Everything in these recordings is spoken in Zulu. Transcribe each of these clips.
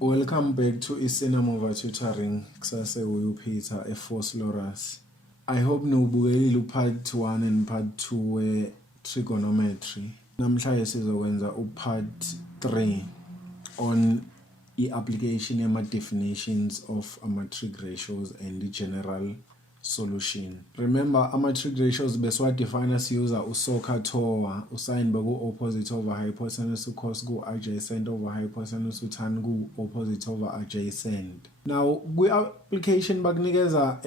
Welcome back to IsiZulu tutoring. Kusase uPeter Efoslorus. I hope niwubukelile part 1 and part 2 trigonometry. Namhlanje sizokwenza part 3 on application yama definitions of trig ratios and the general solution. Remember trig ratios beswa define siyuza usokhathowa usine beku opposite over hypotenuse cos ku adjacent over hypotenuse tan ku opposite over adjacent. Now kwi application bakunikeza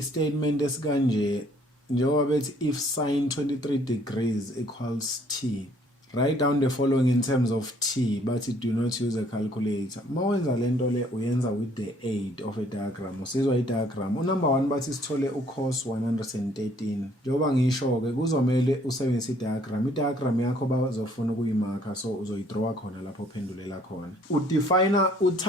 statement esikanje njengoba bethi if sine 23 degrees equals t. Write down the following in terms of t, but do not use a calculator. Mawenza lento le uyenza with the aid of a diagram. Usizwa i-diagram. Number 1 bathi sithole u-cos 113. Njengoba ngisho ke kuzomela usebenzise i-diagram. I-diagram yakho bazofuna ukuyimarka, so uzoyidraw khona lapho uphendulela khona. Udefine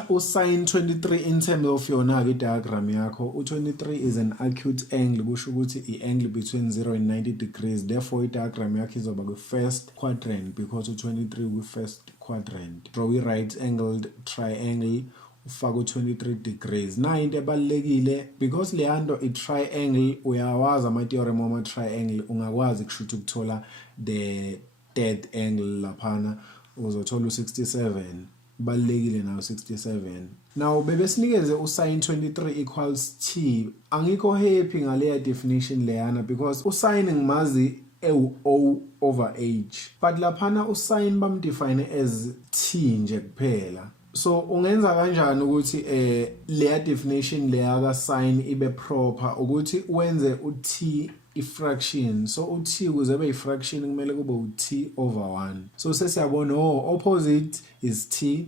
u-sin 23 in terms of yona ke i-diagram yakho. U-23 is an acute angle, kusho ukuthi i-angle between 0 and 90 degrees. Therefore i-diagram yakho izoba ku-first quadrant, because u-23 kwi-first quadrant. Draw i-right angled triangle ufaka u-23 degrees. Na into ebalekile because leyanto i-triangle uyawazi ama-theorem wama-triangle, ungakwazi kushuthi ukuthola the third angle laphana uzothola u-67. Balekile nayo 67. Now bebesinikeze usin 23 equals t. Angikho happy ngale definition leyana because usin ngimazi o over h, but laphana usin bamdefine as t nje kuphela. So ungenza kanjani ukuthi leya definition leya ka sin ibe proper ukuthi wenze u-t i-fraction. So u-t kuze be i-fraction kumele kube u-t over 1. So sesiyabona opposite is t,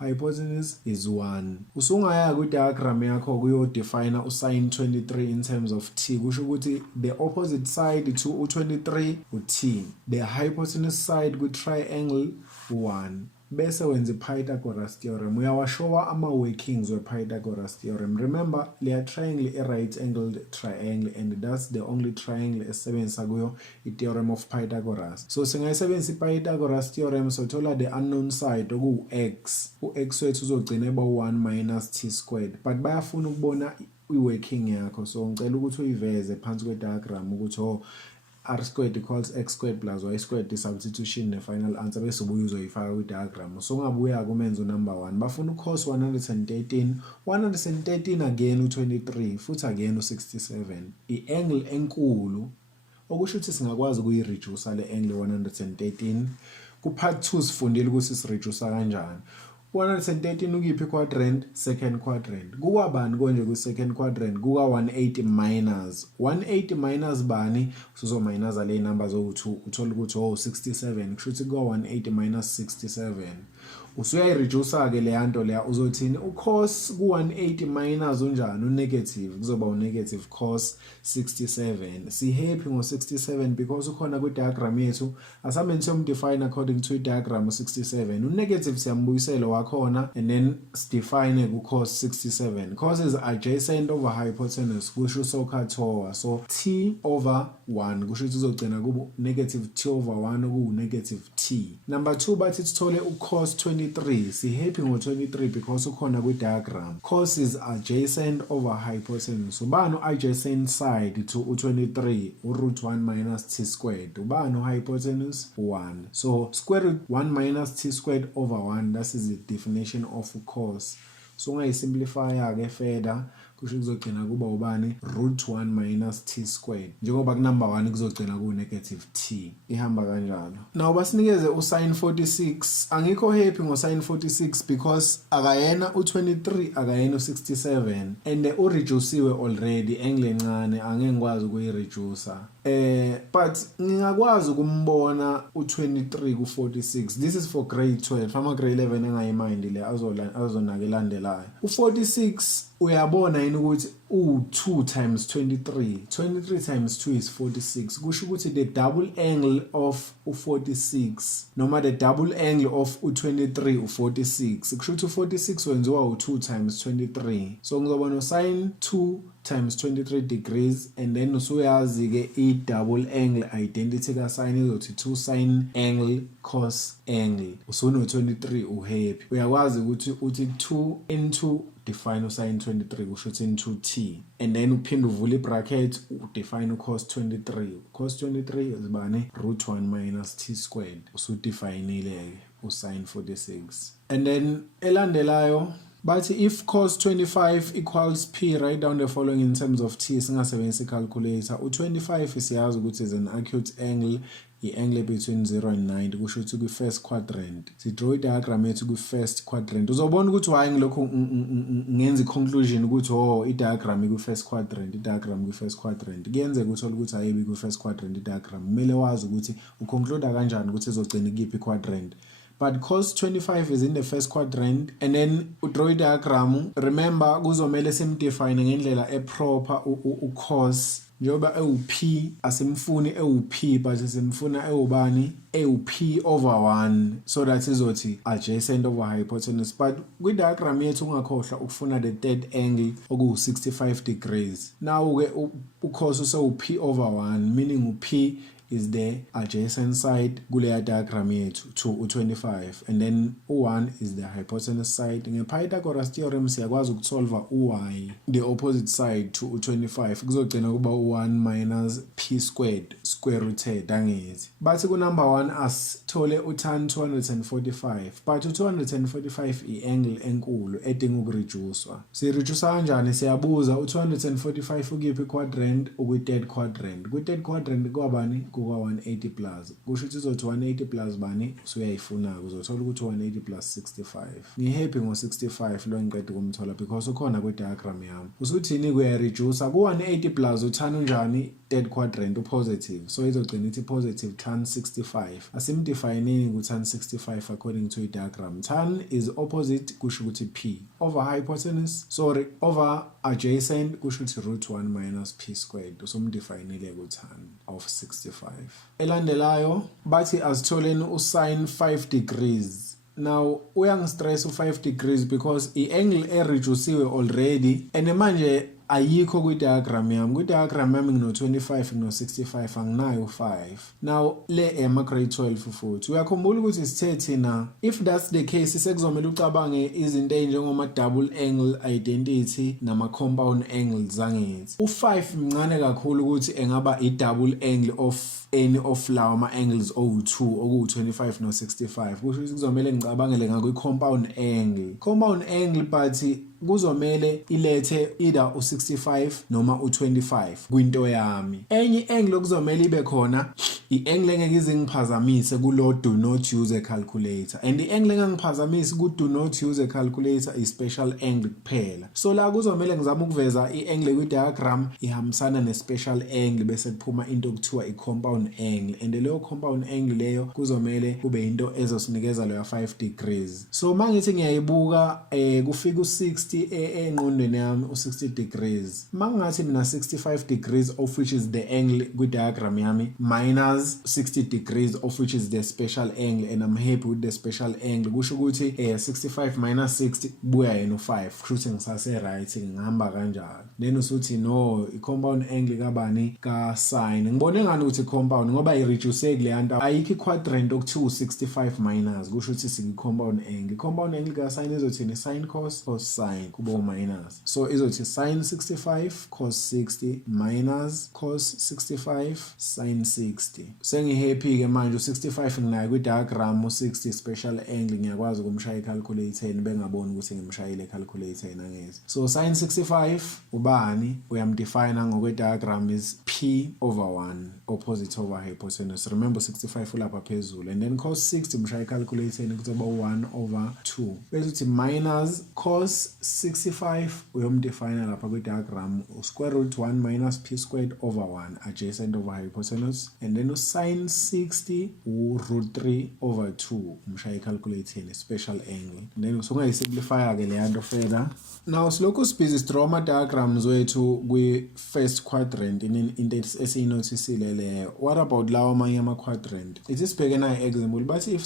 hypotenuse is 1. Usungaya ku diagram yakho kuyo define usin 23 in terms of t. Kusho ukuthi the opposite side to u23 u-t, the hypotenuse side ku triangle 1. Bese wenza Pythagoras theorem. Uyawashowa ama workings we Pythagoras theorem. Remember leya triangle a right angled triangle, and that's the only triangle esebenzisa kuyo i-theorem of Pythagoras. So singayisebenzisa i-Pythagoras theorem sothola the unknown side oku x. U-x wethu uzogcina eba 1 minus t squared, but bayafuna ukubona i-working yakho, so ngicela ukuthi uyiveze phansi kwe-diagram ukuthi r squared equals x squared plus y squared, the substitution the final answer bese ubuye uzoyifaka kwi-diagram. So ngabuya kumenza number 1 bafuna u-cos 113 again u-23 futhi again u-67. I-angle enkulu okusho ukuthi singakwazi ukuyi-reduce le angle 113. Ku-part 2 sifundile ukuthi si-reduce kanjani. 113 ukiphi quadrant? Second quadrant. Kuka bani konje ku second quadrant? Kuka 180 minus. 180 minus bani? Sizo minus le number zo2 uthola ukuthi 67. Kushuthi kuka 180 minus 67. Usuyayi-reduce ke leyanto leya uzothini u-cos ku 180 minus unjani u-negative, kuzoba u-negative cos 67. Si-happy ngo-67 because ukhona kwi-diagram yethu. Asambe siyomdefine according to i-diagram u-67. U-negative siyambuyisela wakhona and then sidefine ku-cos 67. Cos is adjacent over hypotenuse, kusho usokhathowa. So t over 1 kusho ukuthi uzogcina kubo negative t over 1 oku negative t. Number 2 bathi sithole u-cos 23. Si-happy ngo-23 because ukhona kwi-diagram. Cos is adjacent over hypotenuse. Ubani u-adjacent side to u-23? U-root 1 minus t squared. Ubani u-hypotenuse? 1. So square root 1 minus t squared over 1, that is the definition of cos. So ungayisimplify ke further kusho kuzogcina kuba ubani root 1 minus t squared. Njengoba ku number 1 kuzogcina ku negative t. Ihamba kanjalo. Now basinikeze usin 46. Angikho happy ngosin 46 because akayena u23 akayena u67 and ureduciwe already, angle encane angeke ngikwazi ukuyireduce. But ngingakwazi ukumbona u23 ku46. This is for grade 12. Ama grade 11 engayimind le azonake landelayo. U46 uyabona yini ukuthi 2 times 23. 23 times 2 is 46. Kusho ukuthi the double angle of 46 noma the double angle of 23 u46. Kusho ukuthi 46 wenziwa u2 times 23. So ngizoba no sin 2 times 23 degrees and then usuyazi ke I double angle identity ka sin izothi 2 sin angle cos angle. Usuno 23 uhappy. Uyakwazi ukuthi uthi 2 into define sin 23 kusho ukuthi into t and then uphinde uvule ibracket udefine cos 23. Cos 23 izibane √1 minus t squared. Usudefineile usin 46. And then elandelayo but if cos 25 equals p, write down the following in terms of t. Singasebenzisa calculator. U25 siyazi ukuthi is an acute angle, i-angle between 0 and 90. Kusho ukuthi kwi-first quadrant. Draw i-diagram yethu kwi-first quadrant. Uzobona ukuthi why ngilokho ngenza i-conclusion ukuthi i-diagram ikwi-first quadrant, i-diagram ikwi-first quadrant. Kuyenzeka uthole ukuthi ayibi ikwi-first quadrant i-diagram. Kumele wazi ukuthi uconclude kanjani ukuthi izogcina ikuphi i-quadrant. But cos 25 is in the first quadrant and then draw a diagram. Remember kuzomele simdefine ngendlela eproper u-cos njengoba ewu-p asimfuni ewu-p but simfuna ewubani ewu-p over 1 so that izothi adjacent over hypotenuse. But kwi-diagram yethu ungakhohlwa ukufuna the third angle okuwu-65 degrees. Now ke u-cos usewu-p over 1 meaning u-p is the adjacent side kuleya diagram yethu to u25 and then u1 is the hypotenuse side. Nge-Pythagoras theorem siyakwazi ukutsolva uy the opposite side to u25 kuzogcina kuba u1 minus p squared square rooted angithi. Bathi ku number 1 asithole utan 245 but u245 i-angle enkulu edinga ukureducewa. Sireduce kanjani? Siyabuza u245 ukuphi quadrant ukwi-third quadrant. Kwi-third quadrant kwabani kuka 180 plus. Kusho ukuthi izothi 180 plus bani usuyayifuna uzothola ukuthi 180 plus 65. Ngihappy ngo65 lo ngiqeda ukumthola because ukhona kwi diagram yami. Usuthini kuya reduce ku 180 plus uthana unjani third quadrant positive. So izogcina ithi positive tan 65. Asimdefine ku tan 65 according to the diagram. Tan is opposite kusho ukuthi p over hypotenuse over adjacent kusho ukuthi √1 minus p squared. Usumdefinele ku tan of 65. Elandelayo bathi asitholeni usin 5 degrees. Now uyangistress u5 degrees because i-angle ereduciwe already and manje ayikho kwi-diagram yami. Kwi-diagram yami ngino-25 ngino-65 anginayo 5. Now le grade 12 futhi uyakhumbula ukuthi sithe thina if that's the case sekuzomela ucabange izinto ey'njengoma double angle identity nama-compound angles zangithi. U5 mncane kakhulu ukuthi engaba i-double angle of any of lawa ama-angles owu-2 okuwu-25 no-65. Kusho ukuthi kuzomele ngicabangele ngakwi-compound angle. Compound angle but kuzomele ilethe either u65 noma u25 kwinto yami. Enye angle okuzomela ibe khona i-angle engeke izingiphazamise kulo do not use a calculator and i-angle engangiphazamisi ku do not use a calculator is special angle kuphela. So la kuzomele ngizame ukuveza i-angle kwi-diagram ihambisana ne-special angle bese kuphuma into okuthiwa i-compound angle and leyo compound angle leyo kuzomele kube into ezosinikeza leyo 5 degrees. So mangithi ngiyayibuka kufika u60 engqondweni yami u60 degrees. Mangathi mina 65 degrees of which is the angle kwi-diagram yami minus 60 degrees of which is the special angle and I'm happy with the special angle. Kusho ukuthi 65 minus 60 buya yena u5. Kusho ngisase right ngihamba kanjalo. Then usuthi no i-compound angle kabani ka sin. Ngibone ngani ukuthi compound ngoba i-reduce kule yanto ayikho i-quadrant okuthiwa u65 minus. Kusho ukuthi siki-compound angle. I-compound angle ka sin izothini sin cos sin kubo minus. So izothi sin 65 cos 60 minus cos 65 sin 60. Sengihappy ke manje u65 nginayo kwi-diagram u60 special angle ngiyakwazi ukumshaya i-calculator bengaboni ukuthi ngimshayile i-calculator nangezi. So sin 65 ubani uyamdefine ngokwe-diagram is p over 1 opposite over hypotenuse. Remember 65 ulapha phezulu and then cos 60 mshaya i-calculator kuzoba 1 over 2. Bese uthi minus cos 65 uyomdefine lapha kwi-diagram square root 1 minus p squared over 1 adjacent over hypotenuse and then sin 60 √3 over 2 umshaya i-calculator special angle and then usungayisimplifya ke le yanto further Now silokhu sibhizi sidraw ama-diagrams wethu kwi-first quadrant into esiyinotisile leyo. What about lawa amanye ama-quadrant? Ithi sibheke nayo example bathi if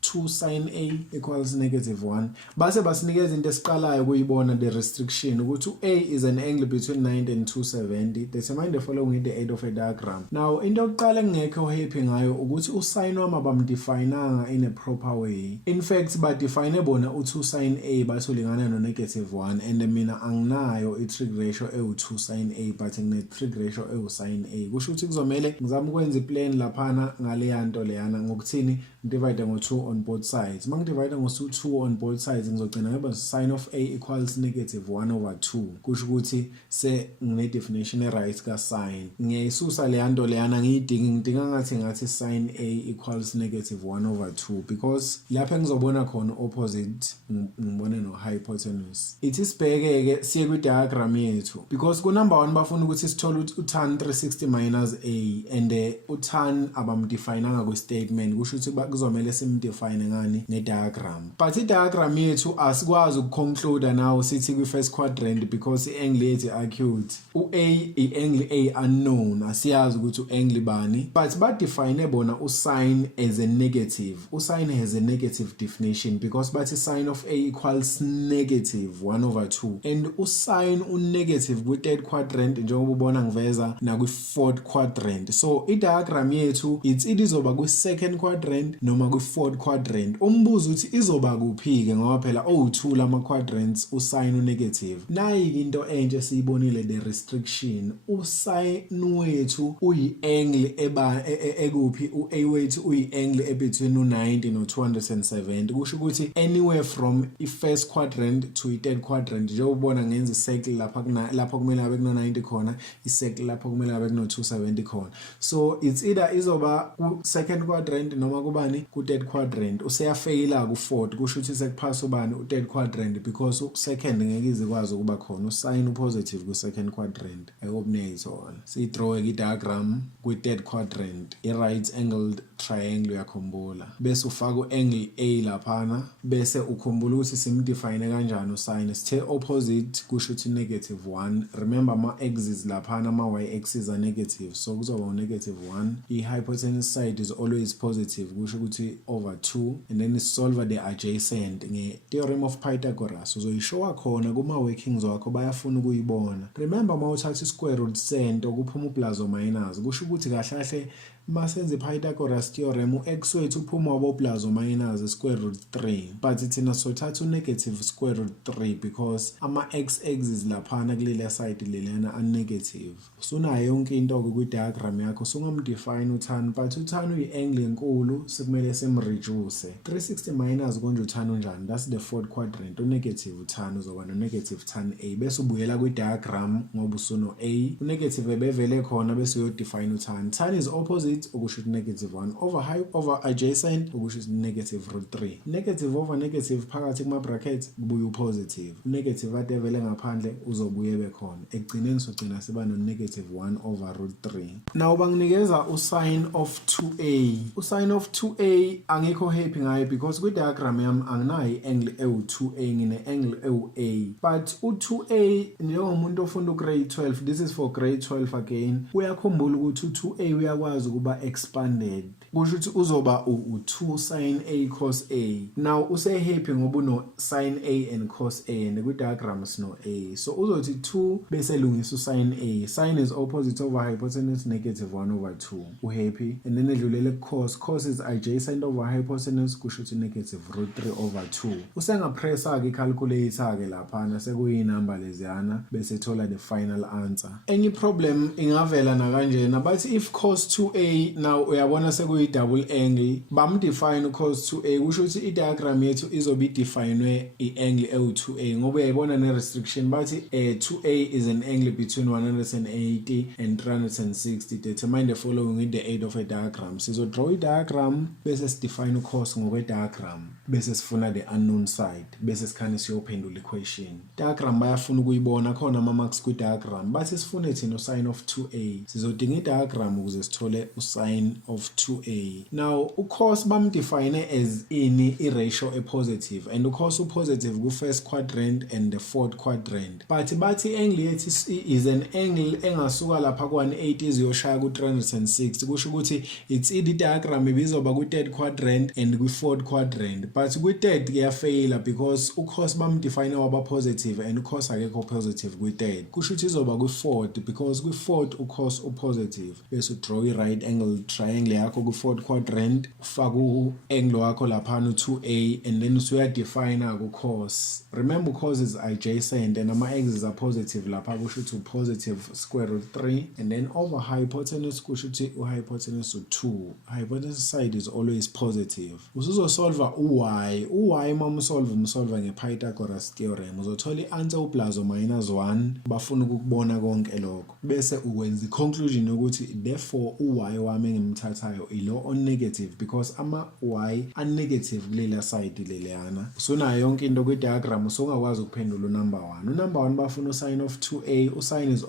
2 sin A equals -1 base basinikeza into esiqalayo kuyibona the restriction ukuthi A is an angle between 90 and 270. Determine the following with the aid of a diagram. Now into yokuqala engekho happy ngayo ukuthi usin wami bamdefineanga in a proper way. In fact badefine bona u2 sin A basolingana no -1 and mina anginayo i-trig ratio ewu2 sin A but ngine-trig ratio ewu-sin A. Kusho ukuthi kuzomela ngizama ukwenza i-plan laphana ngale yanto leyana ngokuthini divide ngo2 on both sides. Mangidivide ngo2 on both sides ngizogcina ngaba sin of A equals -1/2. Kusho ukuthi se ngine definition right ka sin. Ngiyayisusa le yanto leyana ngidinga ngathi sin A equals -1/2 because lapha ngizobona khona opposite ngibone no hypotenuse. Ithi sibheke siye kwi diagram yethu because ku number 1 bafuna ukuthi sithole utan 360 minus A and utan abamdefineanga ku statement. Kusho ukuthi kuzomela simdefine ngani ne-diagram. But i-diagram yethu asikwazi ukuconclude now sithi kwi-first quadrant because i-angle yethu acute. U-A, i-angle A unknown, asiyazi ukuthi u-angle bani. But badefine bona u-sin as a negative. U-sin has a negative definition because bathi sin of A equals -1/2. And u-sin u-negative kwi-third quadrant njengoba ubona ngiveza na kwi-fourth quadrant. So i-diagram yethu it izoba kwi-second quadrant noma kwi-fourth quadrant. Umbuzo uthi izoba kuphi-ke ngoba phela owu2 lama quadrants usin u-negative. Nayi into entshe esiyibonile the restriction. Usin wethu uyi-angle ekuphi u-A wethu uyi-angle between u90 no270. Kusho ukuthi anywhere from i-first quadrant to i-third quadrant njengoba ngenza i-circle lapha kumele abe kuno90 khona, i-circle lapha kumele abe kuno270 khona. So it's either izoba ku-second quadrant noma kubani ku-third quadrant. Useyafeyila ku-fourth kusho ukuthi sekuphasa ubani u-third quadrant because u-second ngeke izikwazi ukuba khona usin u-positive ku-second quadrant. I hope niyayithola. Siyidraw i-diagram kwi-third quadrant i-right angled triangle uyakhumbula bese ufaka u-angle A laphana bese ukhumbula ukuthi simdefine kanjani usin. Sithe opposite kusho ukuthi -1. Remember ama-axes laphana ama-y-axes are negative so kuzoba u-1. I-hypotenuse side is always positive kusho ukuthi over 2 and then solve the adjacent nge-theorem of Pythagoras. Uzoyishowa khona kuma-workings wakho bayafuna ukuyibona. Remember mawuthatha i-square root center kuphuma u-plus or minus kusho ukuthi kahle masenze i-Pythagoras theorem u-x wethu uphuma wabo plus or minus square root 3 but thina sothatha u-negative square root 3 because ama-x-axis laphana kulele side lelena are-negative. Usunayo yonke into-ke kwi-diagram yakho sungamdefine utan but utan uyi-angle enkulu sekumele simreduce. 360 minus konje utan unjani? That's the fourth quadrant. U-negative utan uzoba no-negative tan A bese ubuyela kwi-diagram ngoba usuno A. U-negative ebevele khona bese uyodefine utan. Tan is opposite ukusho -1 over adjacent ukusho -√3. Negative over negative phakathi kuma brackets kubuye upositive. Negative ade vele ngaphandle uzobuye bekhona. Ekugcineni sogcina siba no-1/√3. Now banginikeza usin of 2A. Usin of 2A angikho happy ngayo because kwi diagram yami anginayo i-angle ewu2A ngine angle ewu-A. But u2A njengomuntu ofunda grade 12, this is for grade 12 again. Uyakhumbula ukuthi u2A uyakwazi ukuba expanded. Kusho ukuthi uzoba u2 sin A cos A. Now use-happy ngoba uno sin A and cos A and kwi diagram sino A. So uzothi 2 bese lungisa usin A. Sin is opposite over hypotenuse -1/2. Uhappy and then edlulele cos. Cos is adjacent over hypotenuse kusho ukuthi -√3/2. Usengapressa ke i-calculator ke laphana sekuyinamba leziyana bese thola the final answer. Any problem ingavela na kanjena bathi if cos 2A now uyabona sekuyi-double angle bamdefine u-cos 2A kusho ukuthi i-diagram yethu izobe idefinwe i-angle ewu-2A ngoba uyayibona ne-restriction bathi 2A is an angle between 180 and 360. Determine the following with the aid of a diagram. Sizodraw i-diagram bese sidefine u-cos ngokwe-diagram bese sifuna the unknown side bese sikhane siyophendula i-question. Diagram bayafuna ukuyibona khona ama-marks kwi-diagram bathi sifune thina u-sin of 2A. Sizodinga i-diagram ukuze sithole sine of 2a. Now cos bamdefine as ini i-ratio e-positive, and cos u-positive ku-first quadrant and the fourth quadrant, but bathi angle yethu is an angle engasuka lapha ku-180 iziyoshaya ku-360. kusho ukuthi it's i-diagram ibizoba ku-third quadrant and kwi-fourth quadrant, but kwi-third kuyafeyila because u-cos bamdefine waba positive and u-cos akekho positive kwi-third. kusho ukuthi izoba kwi-fourth because kwi-fourth u-cos u-positive, bese draw i-right angle triangle yakho kwi-fourth quadrant, ufaka u-angle wakho laphana u-2a, and then usuyadefine ku-cos. Remember cos is adjacent and ama-axes are positive lapha, kusho ukuthi u-positive square root 3, and then over hypotenuse kusho ukuthi u-hypotenuse u-2. Hypotenuse side is always positive. Usuzosolva u-y. U-y uma umsolva nge-Pythagoras theorem uzothola i-answer u-plus or minus 1. bafuna ukubona konke lokho bese uwenza i-conclusion yokuthi therefore u-y wami engimthathayo ilo on-negative because ama-y a-negative kulela side leleyana. Usunayo yonke into kwi-diagram, usungakwazi ukuphendula unumber 1. Unumber 1 bafuna u-sine of 2a, u-sine is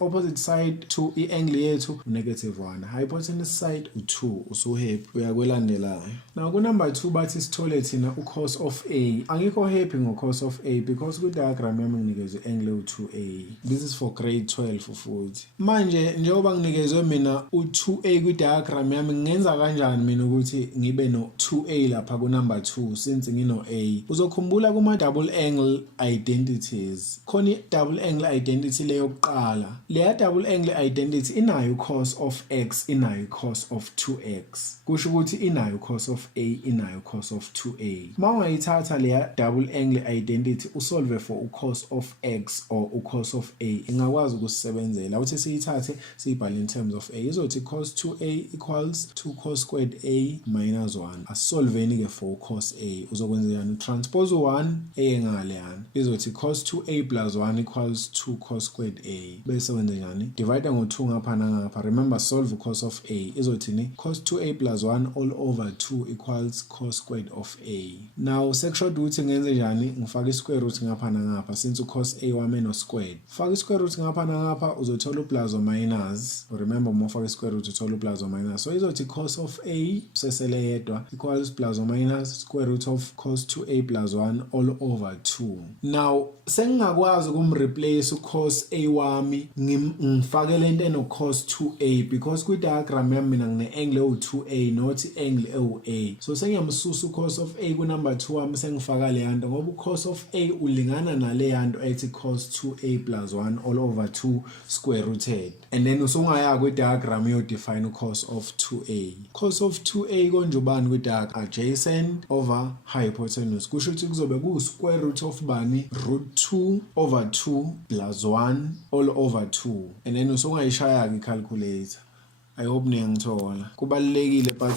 opposite side to i-angle yethu u-negative 1, hypotenuse side u-2. usuhappy, uyakwelandelayo. Now kunumber 2 bathi sithole thina u-cos of a. Angikho happy ngo-cos of a because kwi-diagram yami nginikeze i-angle u-2a. This is for grade 12 futhi. Manje njengoba nginikezwe mina u-2a kwi-diagram yami, ngenza kanjani mina ukuthi ngibe no-2a lapha ku-number 2 since ngino-a? Uzokhumbula kuma-double angle identities. Khona i-double angle identity leyo yokuqala. Leya double angle identity inayo cos of x, inayo cos of 2x. Kusho ukuthi inayo cos of a, inayo cos of 2a. Uma ungayithatha leya double angle identity usolve for u-cos of x or u-cos of a, ingakwazi ukusebenzela. Uthi siyithathe siyibhale in terms of a, izothi cos 2a equals 2 cos squared a minus 1. Asolveni ke for cos a. Uzokwenza yani transpose 1 engaleana, izothi cos 2a plus 1 equals 2 cos squared a. Bese wenza yani divide ngo2 ngapha nangapha. Remember solve cos of a, izothini cos 2a plus 1 all over 2 equals cos squared of a. Now sekushoda ukuthi ngenze njani, ngifaka i-square root ngapha nangapha since cos a wami no squared. Faka i-square root ngapha nangapha uzothola plus or minus. Remember uma ufaka i-square root uthola plus or minus, so izothi cos of a sesele yedwa equals plus or minus square root of cos 2a plus 1 all over 2. Now sengingakwazi ukumreplace u-cos a wami ngifake lento eno cos 2a because kwi-diagram yami mina ngine-angle ewu-2a not i-angle ewu-a. So sengiyamsusa u-cos of a ku-number 2 wami sengifaka le yanto ngoba u-cos of a ulingana nale yanto ethi cos 2a plus 1 all over 2 square rooted, and then usungaya kwi-diagram yodefine u-cos of 2a. Cos of 2a konje ubani kwi-diagram? Adjacent over hypotenuse. Kusho ukuthi kuzobe ku-square root of bani? Root 2 over 2 plus 1 all over 2, and then usungayishaya-ke i-calculator. I hope niyangithola. Kubalulekile but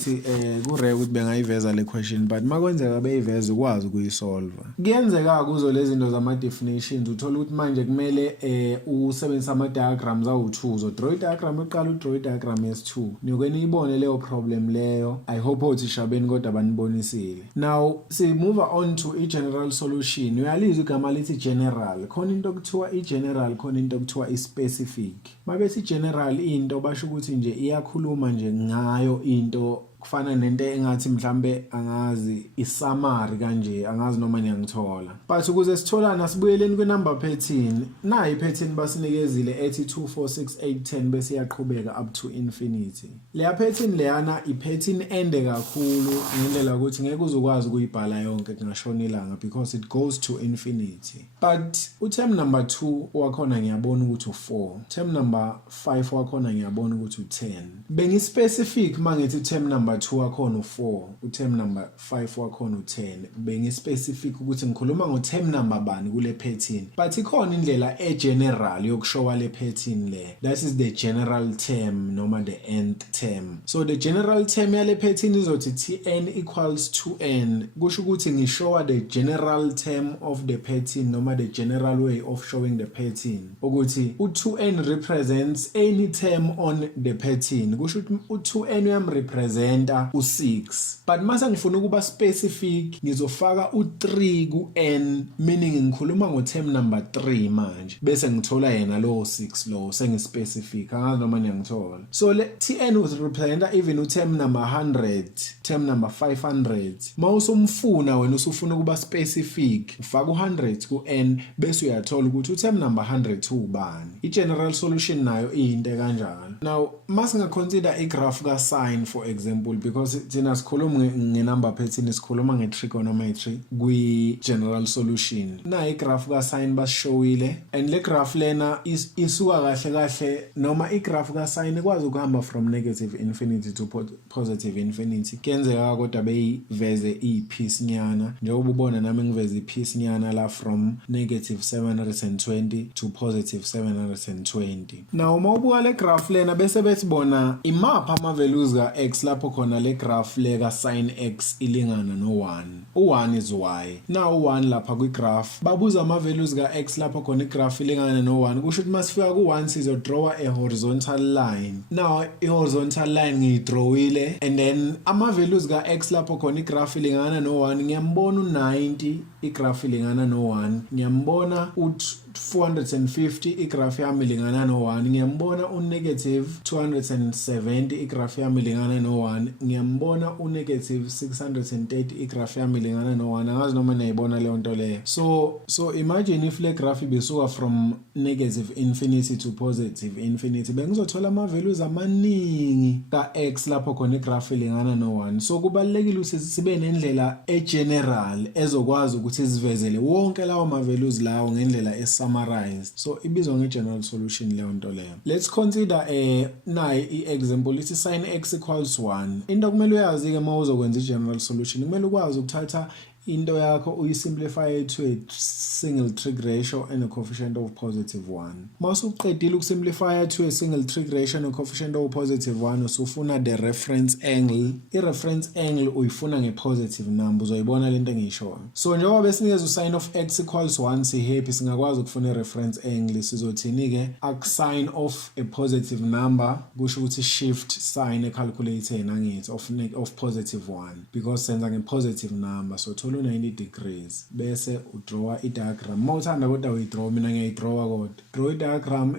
kureke ukuthi bengayiveza le question, but makwenzeka beyiveza ukwazi ukuyisolve. Kuyenzeka kuzo lezi zinto zama definitions uthola ukuthi manje kumele usebenzise ama diagrams awu2. So draw i-diagram yokuqala, udraw i-diagram yes2. Niyokweni ibone leyo problem leyo. I hope uthi shabeni kodwa banibonisile. Now si move on to i-general solution. Uyalizwa igama lithi general. Khona into okuthiwa i-general, khona into okuthiwa i-specific. Mabethi general into basho ukuthi nje iyakhuluma nje ngayo into kufana nento engathi mhlambe angazi isummary kanje, angazi noma niyangithola. But ukuze sitholana sibuyeleni kwi-number 13. Na i-pattern basinikezile ethi 2 4 6 8 10 bese iyaqhubeka up to infinity. Leya pattern leyana i-pattern ende kakhulu ngendlela ukuthi ngeke uzokwazi ukuyibhala yonke kungashona ilanga because it goes to infinity. But u-term number 2 wakhona ngiyabona ukuthi u4, term number 5 wakhona ngiyabona ukuthi u10. Bengi-specific mangithi term number 2 wakhona u4, u-term number 5 wakhona u10. Bengi-specific ukuthi ngikhuluma ngo-term number bani kule pattern, but ikhona indlela e-general yokushowa le pattern le. That is the general term noma the nth term. So the general term yale pattern izothi tn equals 2n. Kusho ukuthi ngishowa the general term of the pattern noma the general way of showing the pattern. Ukuthi u2n represents any term on the pattern. Kusho ukuthi u2n uyam represent representa u6, but mase ngifuna ukuba specific ngizofaka u3 ku-n, meaning ngikhuluma ngo-term number 3 manje bese ngithola yena lo 6 lo sengispecific, angazi noma niyangithola. So le tn representa even u-term number 100, term number 500. Mawusumfuna wena usufuna ukuba specific ufaka u100 ku-n bese uyathola ukuthi u-term number 100 ubani. I-general solution nayo iyinto kanjalo. Now masinga consider i-graph ka-sine for example, because thina sikhuluma nge-number pattern, sikhuluma nge-trigonometry kwi-general solution. Na i-graph ka-sine basishowile, and le graph lena isuka kahle kahle, noma i-graph ka-sine ikwazi ukuhamba from negative infinity to positive infinity. Kuyenzeka kodwa beyiveze i-piece nyana, njengoba ubona nami ngiveze i-piece nyana la from negative 720 to positive 720. Now mawubuka le graph lena bese bethi bona imapha ama-values ka-x lapho khona le graph le ka-sin x ilingana no-1. U1 is y. Now u1 lapha kwi-graph babuza ama-values ka-x lapho khona i-graph ilingana no-1. Kusho ukuthi masifika ku-1 sizodrawa a horizontal line. Now i-horizontal line ngiyidrawile, and then ama-values ka-x lapho khona i-graph ilingana no-1 ngiyambona u90, i-graph ilingana no-1. Ngiyambona u450, i-graph yami ilingana no-1. Ngiyambona u-negative 270, i-graph yami ilingana no-1. Ngiyambona u-negative 630, i-graph yami ilingana no-1. Angazi noma niyayibona leyo nto leyo. So imagine if le graph ibisuka from negative infinity to positive infinity, bengizothola ama-values amaningi ka-x lapho khona i-graph ilingana no-1. So kubalulekile ukuthi sibe nendlela e-general ezokwazi ukuthi sivezele wonke lawo ma-values lawo ngendlela summarized. So ibizwa nge-general solution leyo nto leyo. Let's consider nayi i-example ithi sin x equals 1. Into kumele uyazi-ke uma uzokwenza i-general solution, kumele ukwazi ukuthatha into yakho uyisimplify to a single trig ratio and a coefficient of positive 1. Masuqedile ukusimplify to a single trig ratio and a coefficient of positive 1, usufuna the reference angle. I-reference angle uyifuna nge-positive number, uzoyibona lento engiyishoyo. So njengoba besinikeza u-sin of x equals 1 sihappy singakwazi ukufuna i-reference angle, sizothini-ke ak-sin of a positive number kusho ukuthi shift sign e-calculator nangithi of positive 1 because senza nge-positive number, so 90 degrees bese udraw i-diagram. Mawuthanda kodwa uyidraw, mina ngiyayidrawa kodwa. Draw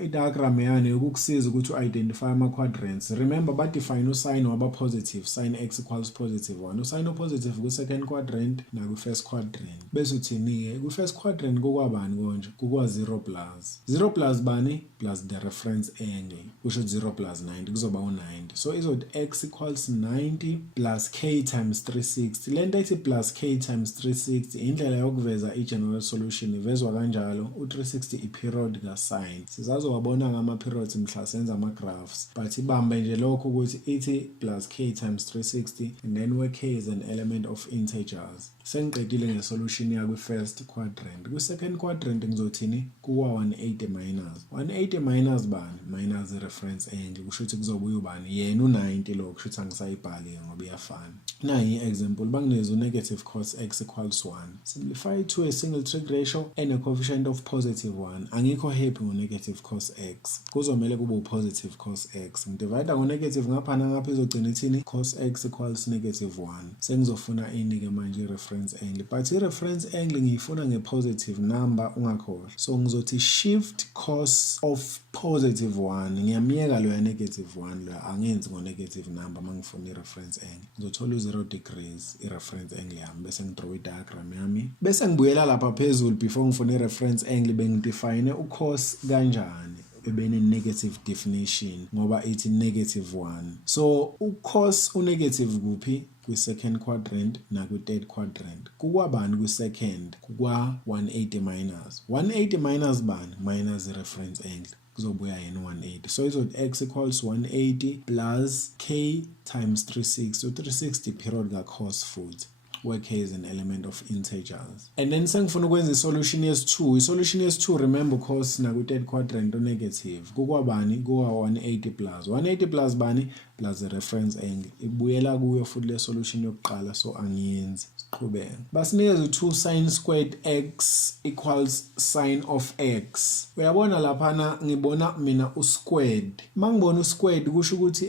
i-diagram yani ukukusiza ukuthi u-identify ama-quadrants. Remember badefine u-sin waba positive, sin x equals positive 1. U-sin o-positive ku-second quadrant naku-first quadrant. Bese uthini-ke ku-first quadrant kukwabani konje? Kukwa 0 plus. 0 plus bani? Plus the reference angle. Kusho 0 plus 90 kuzoba u-90. So izothi x equals 90 plus k times 360. Lento ethi plus k times 360 indlela yokuveza i-general solution ivezwa kanjalo. U360 i-period ka-sine. Sizazowabona ngama-periods mhla senza ama-graphs, but ibambe nje lokho ukuthi ithi plus k times 360 and then where k is an element of integers. Sengiqedile nge-solution yakwi-first quadrant. Kwi-second quadrant ngizothini? Kuwa 180 minus. 180 minus bani? Minus i-reference angle. Kusho ukuthi kuzobuya ubani? Yena u90 lo, kusho ukuthi angisayibhali ngoba iyafana. Nayi i-example bangineza negative cos x equals 1. Simplify to a single trig ratio and a coefficient of positive 1. Angikho happy ngo-negative cos x. Kuzomele kube u-positive cos x. Ngidivide ngo-negative ngapha nangapha izogcina ithini? Cos x equals negative 1. Sengizofuna ini-ke manje i-reference angle. But i-reference angle ngiyifuna nge-positive number ungakhohlwa. So ngizothi shift cos of positive 1. Ngiyamiyeka lo ya negative 1 lo, angenzi ngo-negative number mangifuna i-reference angle. Ngizothola 0 degrees i-reference angle yami bese ngidraw i-diagram yami. Bese ngibuyela lapha phezulu before ngifuna i-reference angle bengidefine u-cos kanjani. Ebene-negative definition ngoba ithi negative 1. So u-cos u-negative kuphi? Kwi-second quadrant nakwi-third quadrant. Kukwabani kwi-second? Kukwa 180 minus. 180 minus bani? Minus i-reference angle. Kuzobuya yena 180. So izothi x equals 180 plus k times 360. So 360 period ka-cos futhi, where k is an element of integers. And then sengifuna ukwenza i-solution yes2. I-solution yes2 remember cos nakwi-third quadrant o-negative. Kukwabani? Kuwa 180 plus. 180 plus bani? Plus the reference angle. Ibuyela kuyo futhi le solution yokuqala, so angiyenzi. qhubeka. Basinikeza u2 sin squared x equals sin of x. Uyabona laphana ngibona mina u-squared. Mangibona u-squared kusho ukuthi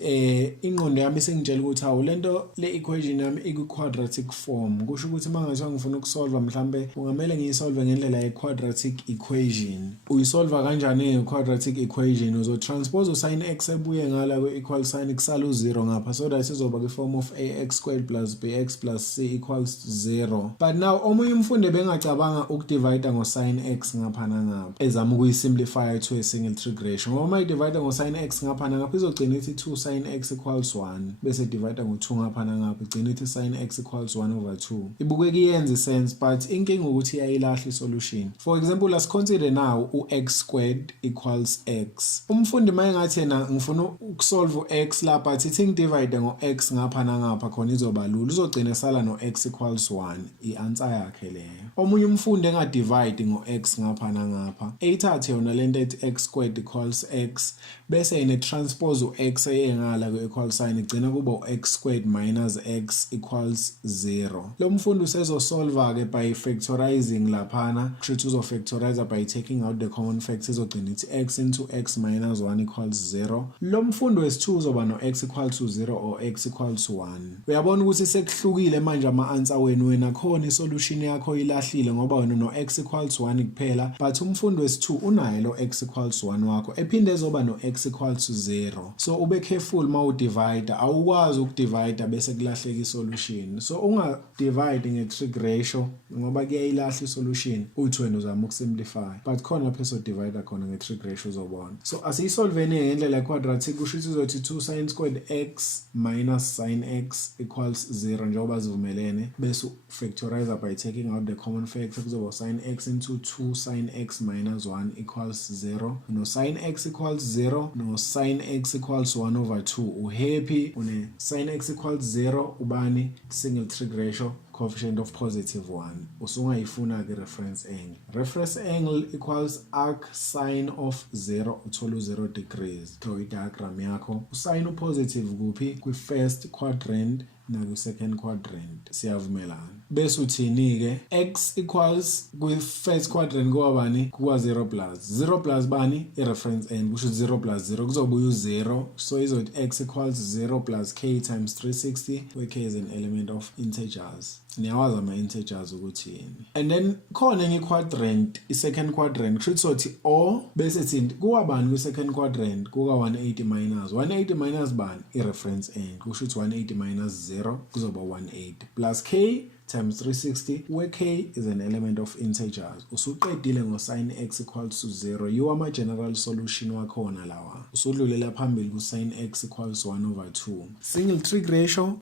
ingqondo yami sengitshela ukuthi hawu lento le equation yami iku-quadratic form. Kusho ukuthi mangathiwa ngifuna ukusolva mhlambe kungamele ngiyisolve ngendlela ye-quadratic equation. Uyisolva kanjani i-quadratic equation? Uzotranspose sin x ebuye ngala kwe-equal sign kusala u0 ngapha, so that izoba kwi-form of ax squared plus bx plus c equals 0. But now omunye umfundi bengacabanga ukudivide ngo-sin x ngapha nangapha, ezama ukuyisimplify to a single trig ratio. Ngoba uma idivide ngo-sin x ngapha nangapha izogcina ithi 2 sin x equals 1, bese divide ngo-2 ngapha nangapha igcina ithi sin x equals 1 over 2. Ibukeka iyenza sense, but inkinga ukuthi iyayilahla isolution. For example, let's consider now u-x squared equals x. Umfundi mayengathi yena ngifuna ukusolve u-x la, but ithi ngidivide ngo-x ngapha nangapha khona izoba lula, uzogcina sala no-x equals 1. I-answer yakhe leyo. Omunye umfundi engadivide ngo-x ngapha nangapha, eyithathe yona lento ethi x squared equals x, bese yine transpose u-x eyengala kwe-equal sign igcina kuba u-x squared minus x equals 0. Lo mfundi usezosolva-ke by factorizing laphana, kushuthi uzofactorize by taking out the common factors, izogcina ithi x into x minus 1 equals 0. Lo mfundi wesi-2 uzoba no-x equals to 0 or x equals 1. Uyabona ukuthi sekuhlukile manje ama-answer wena khona isolution yakho ilahlile ngoba wena no-x equals 1 kuphela, but umfundi wesi-2 unayo lo x equals 1 wakho ephinde ezoba no-x equals to 0. So ube careful ma udivide, awukwazi ukudivide bese kulahleka isolution. So ungadivide nge-trig ratio ngoba kuyayilahla isolution, uthi wena uzama ukusimplify, but khona lapho esodivide khona nge-trig ratio uzobona. So asiyisolveni ngendlela quadratic, kusho ukuthi izothi 2 sin squared x minus sin x equals 0 njengoba zivumelene, bese factorize by taking out the common factor, kuzoba sin x into 2 sin x minus 1 equals 0. No sin x equals 0, no sin x equals 1 over 2. Uhappy une sin x equals 0 ubani single trig ratio coefficient of positive 1. Usungayifuna ke reference angle. Reference angle equals arc sine of 0, uthola 0 degrees. Draw i-diagram yakho. Usine upositive kuphi? Kwi-first quadrant na kwi-second quadrant. Siyavumelana. Bese uthini ke? X equals kwi-first quadrant kuba bani? Kuba 0 plus. 0 plus bani? I-reference angle. Kusho 0 plus 0 kuzobuya u-0. So izothi x equals 0 plus k times 360, where k is an element of integers. Niyawazi ama-integers ukuthi yini. And then khona enye quadrant, i-second quadrant, kusho sothi o bese thind kuwa bani kwi-second quadrant? Kuka 180 minus 180 minus bani? I-reference angle. Kusho ukuthi 180 minus 0 kuzoba 180 plus k times 360, where k is an element of integers. Usuqedile ngo-sin x equals to 0. You ama general solution wakhona lawa. Usudlulela phambili ku-sin x equals 1 over 2. Single trig ratio,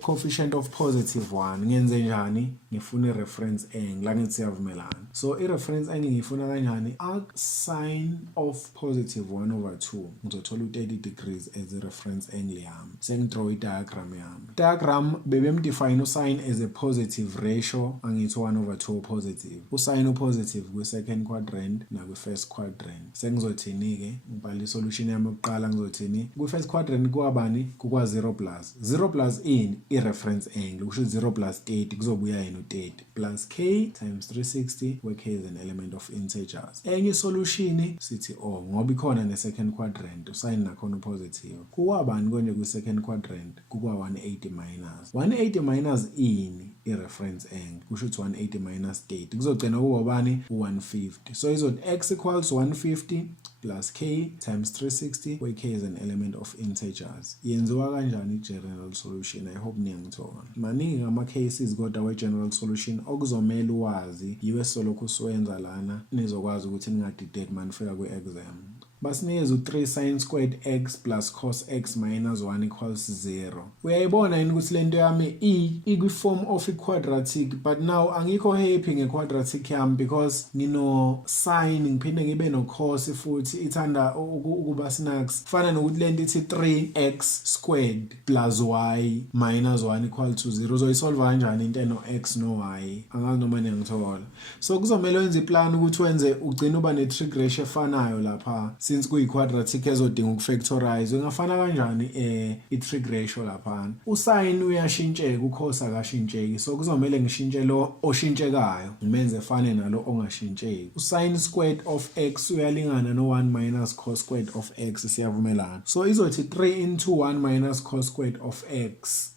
coefficient of positive 1. Ngenze njani? Ngifuna i-reference angle. La ngithi siyavumelana. So i-reference angle ngifuna kanjani? Arc sine of positive 1 over 2. Ngizothola u-30 degrees as i-reference angle yami. Sengidraw i-diagram yami. Diagram bebemdefine u-sin as a positive ratio, angithi 1 over 2 positive. Usine upositive kwi-second quadrant na kwi-first quadrant. Sengizothini ke? Ngibhala isolution yami yokuqala ngizothini? Kwi-first quadrant kuwa bani? Kuwa 0 plus. 0 plus in i-reference angle. Kusho 0 plus 30 kuzobuya yena u-30 plus k times 360, where k is an element of integers. Enye solution sithi ngoba ikhona ne-second quadrant, usine nakhona upositive. Kuwa bani konje kwi-second quadrant? Kuwa 180 minus. 180 minus ini i-reference angle. Kusho ukuthi 180 minus 30 kuzogcina kuba bani? 150. So izothi x equals 150 plus k times 360, where k is an element of integers. Yenziwa kanjani i-general solution? I hope niyangithola. Maningi ama-cases kodwa we-general solution okuzomela uwazi yiwe solokhu usuwenza lana nizokwazi ukuthi ningadideki manifika kwi-exam. Basinikeza u3 sin squared x plus cos x minus 1 equals 0. Uyayibona yini ukuthi lento yami ikwi-form of i-quadratic, but now angikho happy nge-quadratic yami because ngino sin ngiphinde ngibe no cos futhi ithanda ukuba snacks. Fana nokuthi lento ithi 3x squared plus y minus 1 equal to 0. Uzoyisolve kanjani into eno x no y? Angazi noma niyangithola. So kuzomela wenze iplan ukuthi wenze ugcine uba ne-trig ratio efanayo lapha. since kuyi-quadratic ezodinga ukufactorize ingafana kanjani i-trig ratio laphana. Usine uyashintsheka, ucos akashintsheki, so kuzomele ngishintshe lo oshintshekayo ngimenze efane nalo ongashintsheki. Usine squared of x uyalingana no-1 minus cos squared of x, siyavumelana. So izothi 3 into 1 minus cos squared of x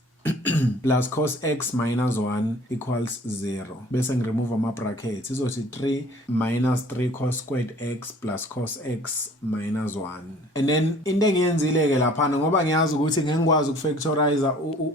plus cos x minus 1 equals 0. Bese ngiremove ama-brackets. Izothi 3 minus 3 cos squared x plus cos x minus 1. And then into engiyenzile-ke laphana ngoba ngiyazi ukuthi ngeke ngikwazi ukufactorize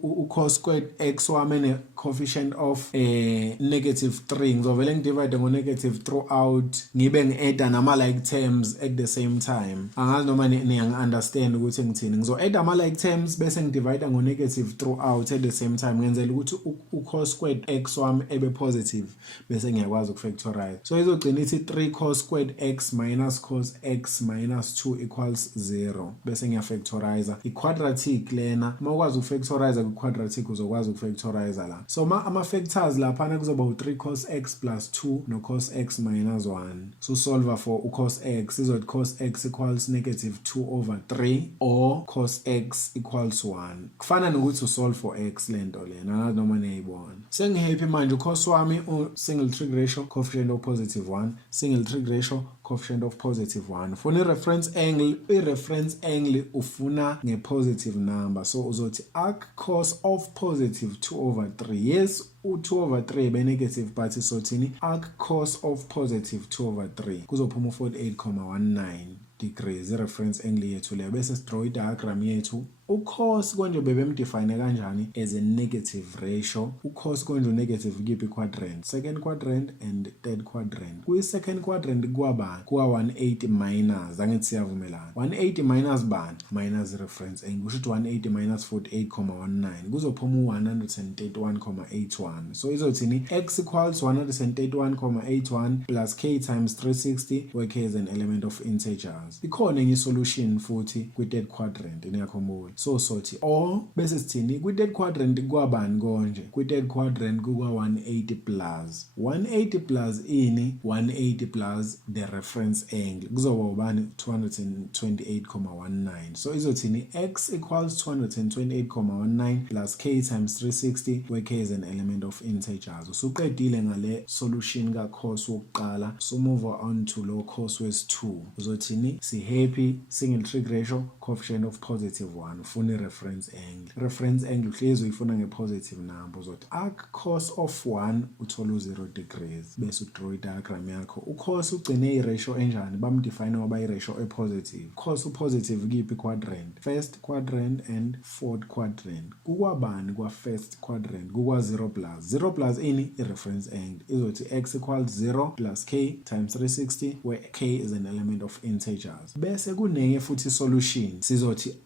u-cos squared x wami ene-coefficient of -3. Ngizovele ngidivide ngo-negative throughout, ngibe ngi-adda nama-like terms at the same time. Angazi noma niyangi-understand ukuthi ngithini. Ngizo-adda ama-like terms bese ngidivide ngo-negative throughout at the same time ngenzela ukuthi u-cos squared x wami ebe positive bese ngiyakwazi ukufactorize. So izogcina ithi 3 cos squared x minus cos x minus 2 equals 0 bese ngiyafactorize. I-quadratic lena uma ukwazi ukufactorize ku-quadratic uzokwazi ukufactorize la. So ama-factors laphana kuzoba u-3 cos x plus 2 no cos x minus 1. So solve for u-cos x izothi cos x equals negative 2 over 3 or cos x equals 1. Kufana nokuthi usolve for x lento lena noma niyayibona. Sengihappy manje u-cos wami single trig ratio coefficient of positive 1, single trig ratio coefficient of positive 1. Funa i-reference angle, i-reference angle ufuna nge-positive number, so uzothi arc cos of positive 2 over 3. Yes, u-2 over 3 be-negative but isothini arc cos of positive 2 over 3 kuzophuma u-48.19 degrees, i-reference angle yethu leyo. Bese sidraw i-diagram yethu. U-cos konje bebemdefine kanjani as a negative ratio. U-cos konje u-negative kiphi quadrant, second quadrant and third quadrant. Kwi-second quadrant kwabani kuwa 180 minus, angithi siyavumelana 180 minus bani minus reference angle, kusho ukuthi 180 minus 48.19 kuzophuma u-131.81. So izothini x equals 131.81 plus k times 360 where k is an element of integers. Ikhona enye solution futhi kwi-third quadrant niyakhumbula. So sothi or bese sithini kwi-third quadrant kwabani konje, kwi-third quadrant kuka 180 plus 180 plus ini 180 plus the reference angle kuzoba ubani 228.19. So izothini x equals 228.19 plus k times 360 where k is an element of integers. Usuqedile ngale solution ka cos wokuqala, so move on to lo cos wes2. Uzothini si happy single trig ratio coefficient of positive 1 ufuna i-reference angle. Reference angle uhlezi uyifuna nge-positive number, uzothi arc cos of 1 uthola u-0 degrees bese udraw i-diagram yakho. U-cos ugcine i-ratio enjani, bamdefine waba i-ratio e-positive. Cos u-positive kiphi quadrant, first quadrant and fourth quadrant. Kukwabani kwa-first quadrant kuka 0 plus 0 plus ini i-reference angle, izothi x equals 0 plus k times 360 where k is an element of integers. Bese kunenye futhi solution sizothi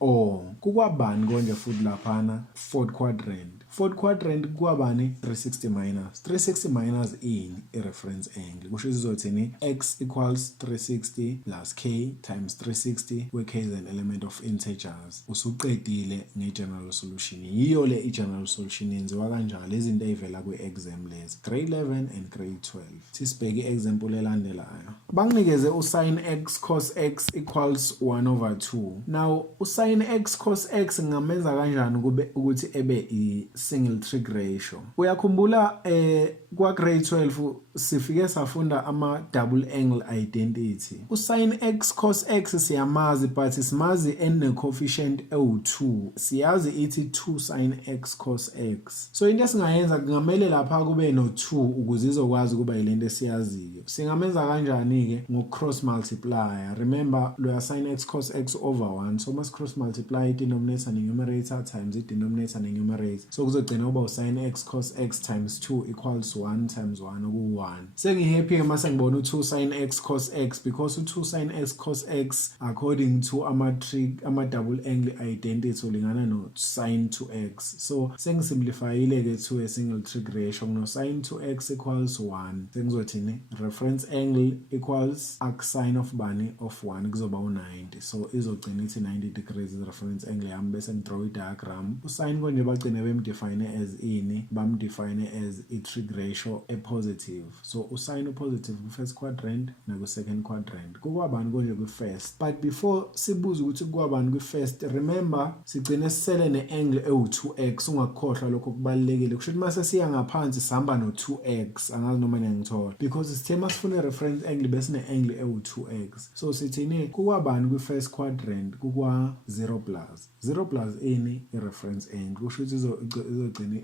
kukwabani konje futhi laphana fourth quadrant. Fourth quadrant kwabani 360 minus 360 minus ini i-reference angle, kusho izothini x equals 360 plus k times 360 where k is an element of integers. Usuqedile nge-general solution. Yiyo le i-general solution yenziwa kanjalo, izinto ey'vela kwi-exam lezi grade 11 and grade 12. Sisibheke i-example elandelayo. Banginikeze usine x cos x equals 1 over 2. Now usine x cos x ngamenza kanjani ukuthi ebe i-single trig ratio. Uyakhumbula kwa grade 12 sifike safunda ama-double angle identity. Usine x cos x siyamazi but simazi ene-coefficient ewu-2. Siyazi ithi 2 sin x cos x. So into esingayenza kungamele lapha kube no-2 ukuze izokwazi kuba yilento esiyaziyo. Singamenza kanjani-ke? Ngo-cross multiplier. Remember loya sin x cos x over 1. So must cross multiply i-denominator ne-numerator times i-denominator ne-numerator. So kuzogcina kuba sin x cos x times 2 equals 1 times 1 oku-1. Sengihappy mase ngibona u2 sin x cos x because u2 sin x cos x according to ama-double angle identity ulingana no sin 2x. So sengisimplifyile ke to a single trig ratio no sin 2x equals 1. Sengizothini reference angle equals arc sine of bani of 1 kuzoba u90. So izogcina ithi 90 degrees reference angle yami bese ngidraw i-diagram. Usine konje bagcine bamdefine as ini, bamdefine as i-trig ratio e-positive. So usine u-positive ku-first quadrant naku-second quadrant. Kukwabani konje kwi-first? But before sibuze ukuthi kukwabani kwi-first, remember sigcine sisele ne-angle ewu-2x, ungakukhohlwa lokho kubalulekile. Kusho ukuthi mase siya ngaphansi sihamba no-2x, angazi noma ngiyangithola. Because sithe masifuna i-reference angle bese ne-angle ewu-2x. So sithini kukwabani kwi-first quadrant kukwa 0 plus. 0 plus ini i-reference angle. Kusho ukuthi izogcina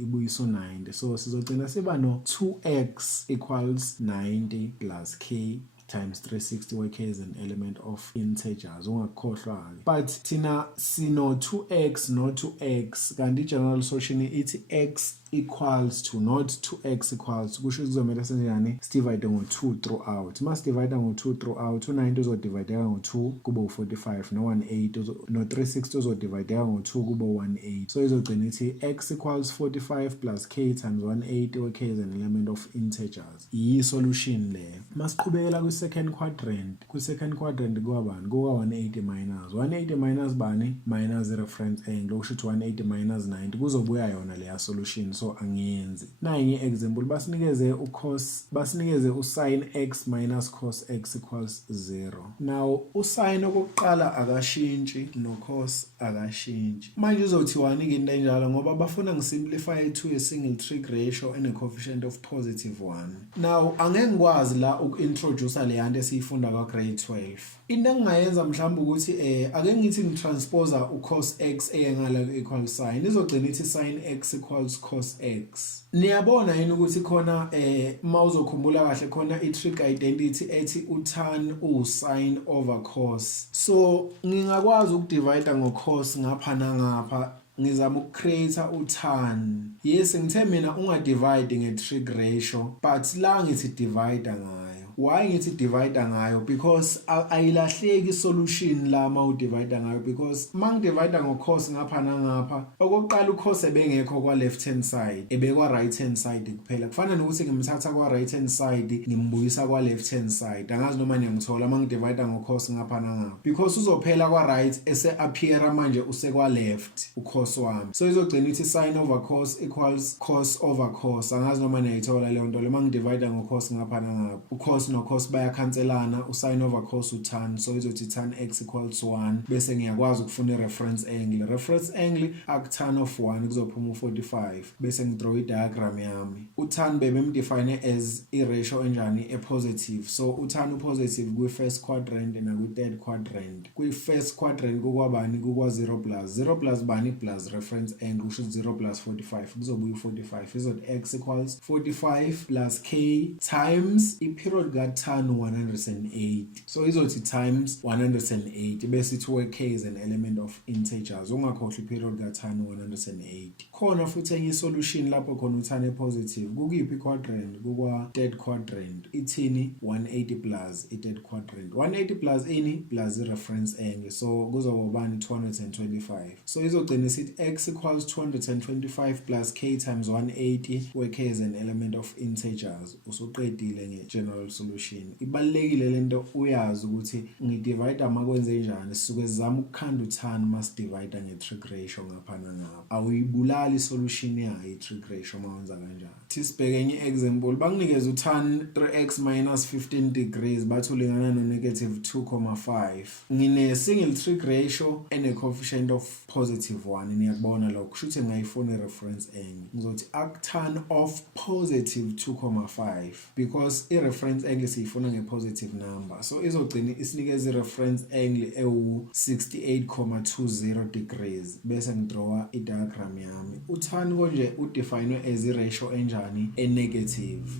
ibuyiso 90. So sizogcina siba no 2x equals 90 plus k times 360 where k is an element of integers. Ungakukhohlwa. But thina sino 2x no 2x kanti general solution ithi x equals to not 2x equals kusho kuzomela senjani divide ngo2 throughout. Mas divide ngo2 throughout, u90 uzodivide ngo2 kuba u45, no 18 no 360 uzodivide ngo2 kuba u18. So izogcina ithi x equals 45 plus k times 180 where k is an element of integers. Iyi solution le. Masiqhubekela ku second quadrant. Ku second quadrant kwabani? Kuwa 180 minus 180 minus bani minus reference angle. Kusho ukuthi 180 minus 90 kuzobuya yona le solution. So angiyenzi. Nanyi example basinikeze ucos, basinikeze usin x minus cos x equals 0. Now usin okokuqala akashintshi no cos akashintshi. Manje uzothiwani ke into enjalo ngoba bafuna ngisimplify to a single trig ratio and a coefficient of positive 1. Now angeke ngikwazi la ukintroduce le yanto esiyifunda kwa grade 12. Into engingayenza mhlawumbe ukuthi ake ngithi ngitranspose ucos x eyengala equal sin, izogcina ithi sin x equals cos x. Niyabona yini ukuthi khona mawuzokhumbula kahle khona i-trig identity ethi utan u-sin over cos. So ngingakwazi ukudivide ngo-cos ngapha nangapha, ngizama ukucreate utan. Yes, ngithe mina ungadivide nge-trig ratio, but la ngithi divide ngayo. Why ngithi divide ngayo? Because ayilahleki solution la ma udivide ngayo, because mangidivide ngo-cos ngapha nangapha, okokuqala u-cos ebengekho kwa left hand side, ebekwa right hand side kuphela. Kufana nokuthi ngimthatha kwa right hand side ngimbuyisa kwa left hand side. Angazi noma ngiyangithola mangidivide ngo-cos ngapha nangapha, because uzophela kwa right ese appear manje usekwa left u-cos wami. So izogcina ithi sin over cos equals cos over cos. Angazi noma ngiyayithola leyo nto le mangidivide ngo-cos ngapha nangapha. U-cos no cos bayakhanselana, usin over cos utan. So izothi tan x equals 1 bese ngiyakwazi ukufuna i-reference angle. Reference angle akutan of 1 kuzophuma u45 bese ngidraw i-diagram yami. Utan bebemdefine as i-ratio enjani e-positive. So utan u-positive kwi-first quadrant na kwi-third quadrant. Kwi-first quadrant kukwabani? Kukwa 0 plus. 0 plus bani plus reference angle, kusho 0 plus 45 kuzobuya u45. Izothi x equals 45 plus k times i-period tan 108. So izothi times 108 bese ithi where k is an element of integers. Ungakhohlwa i-period ka-tan 108. Khona futhi enye solution lapho khona utan e-positive. Kukiphi quadrant? Kukwa third quadrant. Ithini 180 plus i-third quadrant. 180 plus ini plus i-reference angle. So kuzoba bani 225. So izogcina isithi x equals 225 plus k times 180 where k is an element of integers. Usuqedile nge-general solution. Ibalekile lento uyazi ukuthi ngidivide amakwenze njani. Sisuke sizama ukukhanda utan mas divide nge-trig ratio ngapha nangapha. Awuyibulali solution yayo i-trig ratio mawenza kanjani. Sibheke enye example. Banginikeza utan 3x minus 15 degrees bathi ulingana no negative 2.5. Ngine single trig ratio and a coefficient of positive 1. Niyakubona lokho. Kusho ukuthi ngayifuna i-reference angle. Ngizothi arctan of positive 2.5 because i-reference angle siyifuna nge-positive number. So izogcina isinikeza i-reference angle ewu-68.20 degrees bese ngidrawa i-diagram yami. Utan konje udefine as i-ratio enjani e-negative.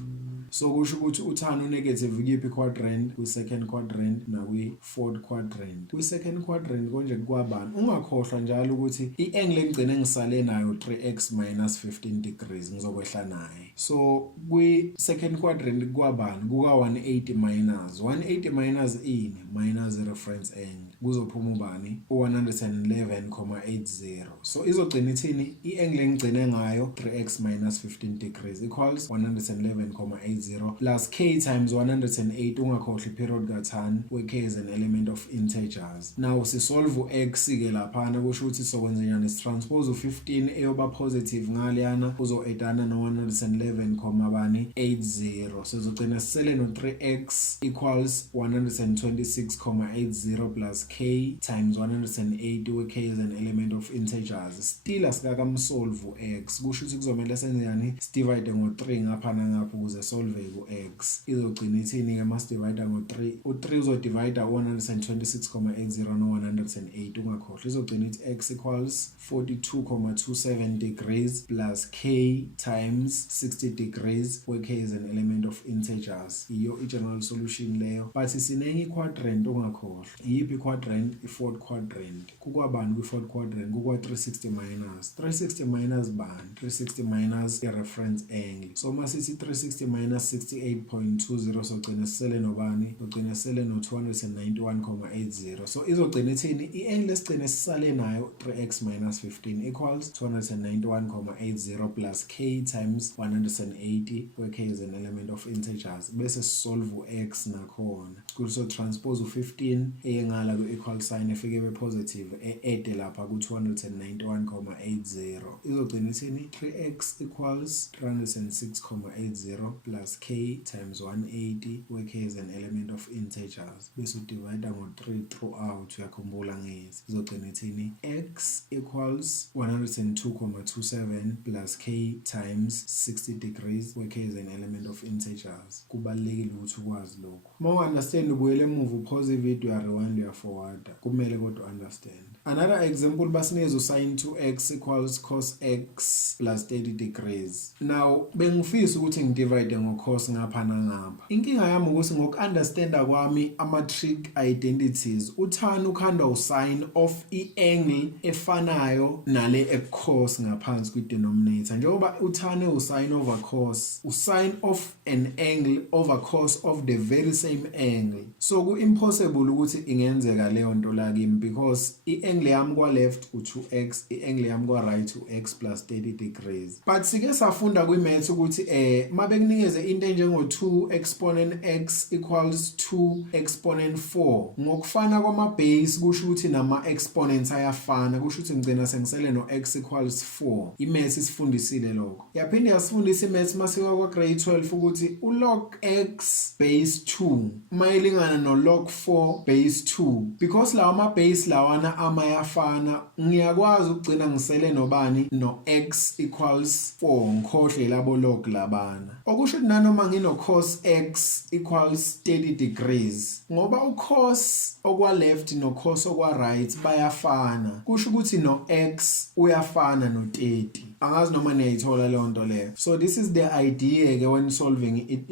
So kusho ukuthi utan u-negative kuyiphi quadrant? Kwi-second quadrant na kwi-fourth quadrant. Kwi-second quadrant konje kwabani? Ungakhohlwa njalo ukuthi i-angle engigcine ngisale nayo 3x minus 15 degrees ngizokwehla naye. So kwi-second quadrant kwabani? Kuka 180 minus. 180 minus ini minus i-reference angle. kuzophuma ubani 111.80. So izogcina ithini i-angle engigcine ngayo 3x minus 15 degrees equals 111.80 plus k times 108. Ungakhohlwa i-period kathani where k is an element of integers. Now sisolve x ke laphana kusho ukuthi sokwenzenyana transpose u15 eyoba positive ngaleyana uzo-addana no 111.80. So izogcina sisele no 3x equals 126.80 plus k times 108 where k is an element of integers. Still asikakamsolve u-x kusho ukuthi kuzomela senzeni sidivide ngo3 ngapha nangapha ukuze solve ku-x. Izogcina ithini ke masidivide ngo3 u3 uzodivide 126.80 no 108 ungakhohlwa izogcina ithi x equals 42.27 degrees plus k times 60 degrees where k is an element of integers. Iyo i-general solution leyo, but sinenye i-quadrant ungakhohlwa. Yiphi i-quadrant? I-fourth quadrant. Kukwabani kwi-fourth quadrant? Kukwa 360 minus 360 minus bani? 360 minus i-reference angle. So masithi 360 minus 68.20 sogcina sisele nobani? Sogcina sisele no 291.80. So izogcina ithini i-angle esigcine sisale nayo 3x minus 15 equals 291.80 plus k times 180 where k is an element of integers. Bese solve u-x nakhona kuso transpose u15 eyengala ku-equal sign efike be-positive e-ede lapha ku-291.80. izogcina ithini 3x equals 306.80 plus k times 180 where k is an element of integers. Bese udivide ngo3 throughout. Uyakhumbula ngezi izogcina ithini x equals 102.27 plus k times 60 degrees where k is an element of integers. Kubalulekile ukuthi ukwazi lokho. Uma u-understand ubuyele emuva upause i-video rewind uyaforward. Kumele kodwa understand. Another example basinikeza u-sin 2x equals cos x plus 30 degrees. Now bengifisa ukuthi ngidivide ngo-cos ngapha nangapha. Inkinga yami ukuthi ngoku-understanda kwami ama-trig identities uthani ukhandwa u-sin of i-angle efanayo nale e-cos ngaphansi kwi-denominator. Njengoba uthane u-sin over cos, u-sin of an angle over cos of the very same angle. So ku-impossible ukuthi ingenzeka leyo nto la kimi because i-angle yami kwa-left u-2x, i-angle yami kwa-right u-x plus 30 degrees. But sike safunda kwi-maths ukuthi mabekunikeze into enjengo-2 exponent x equals 2 exponent 4 ngokufana kwama-base kusho ukuthi nama-exponents ayafana. Kusho ukuthi ngigcina sengisele no-x equals 4. I-maths isifundisile lokho. Yaphinde yasifundisa i-maths masika kwa-grade 12 ukuthi u-log x base 2 mayelingana no-log 4 base 2 because lawa ama-base lawana amayafana. Ngiyakwazi ukugcina ngisele nobani no-x equals 4 ngikhohle labo log labana. Okusho ukuthi nanoma ngino-cos x equals 30 degrees ngoba u-cos okwa-left no-cos okwa-right bayafana. Kusho ukuthi no-x uyafana no-30. Angazi noma niyayithola leyo nto leyo. So this is the idea ke when solving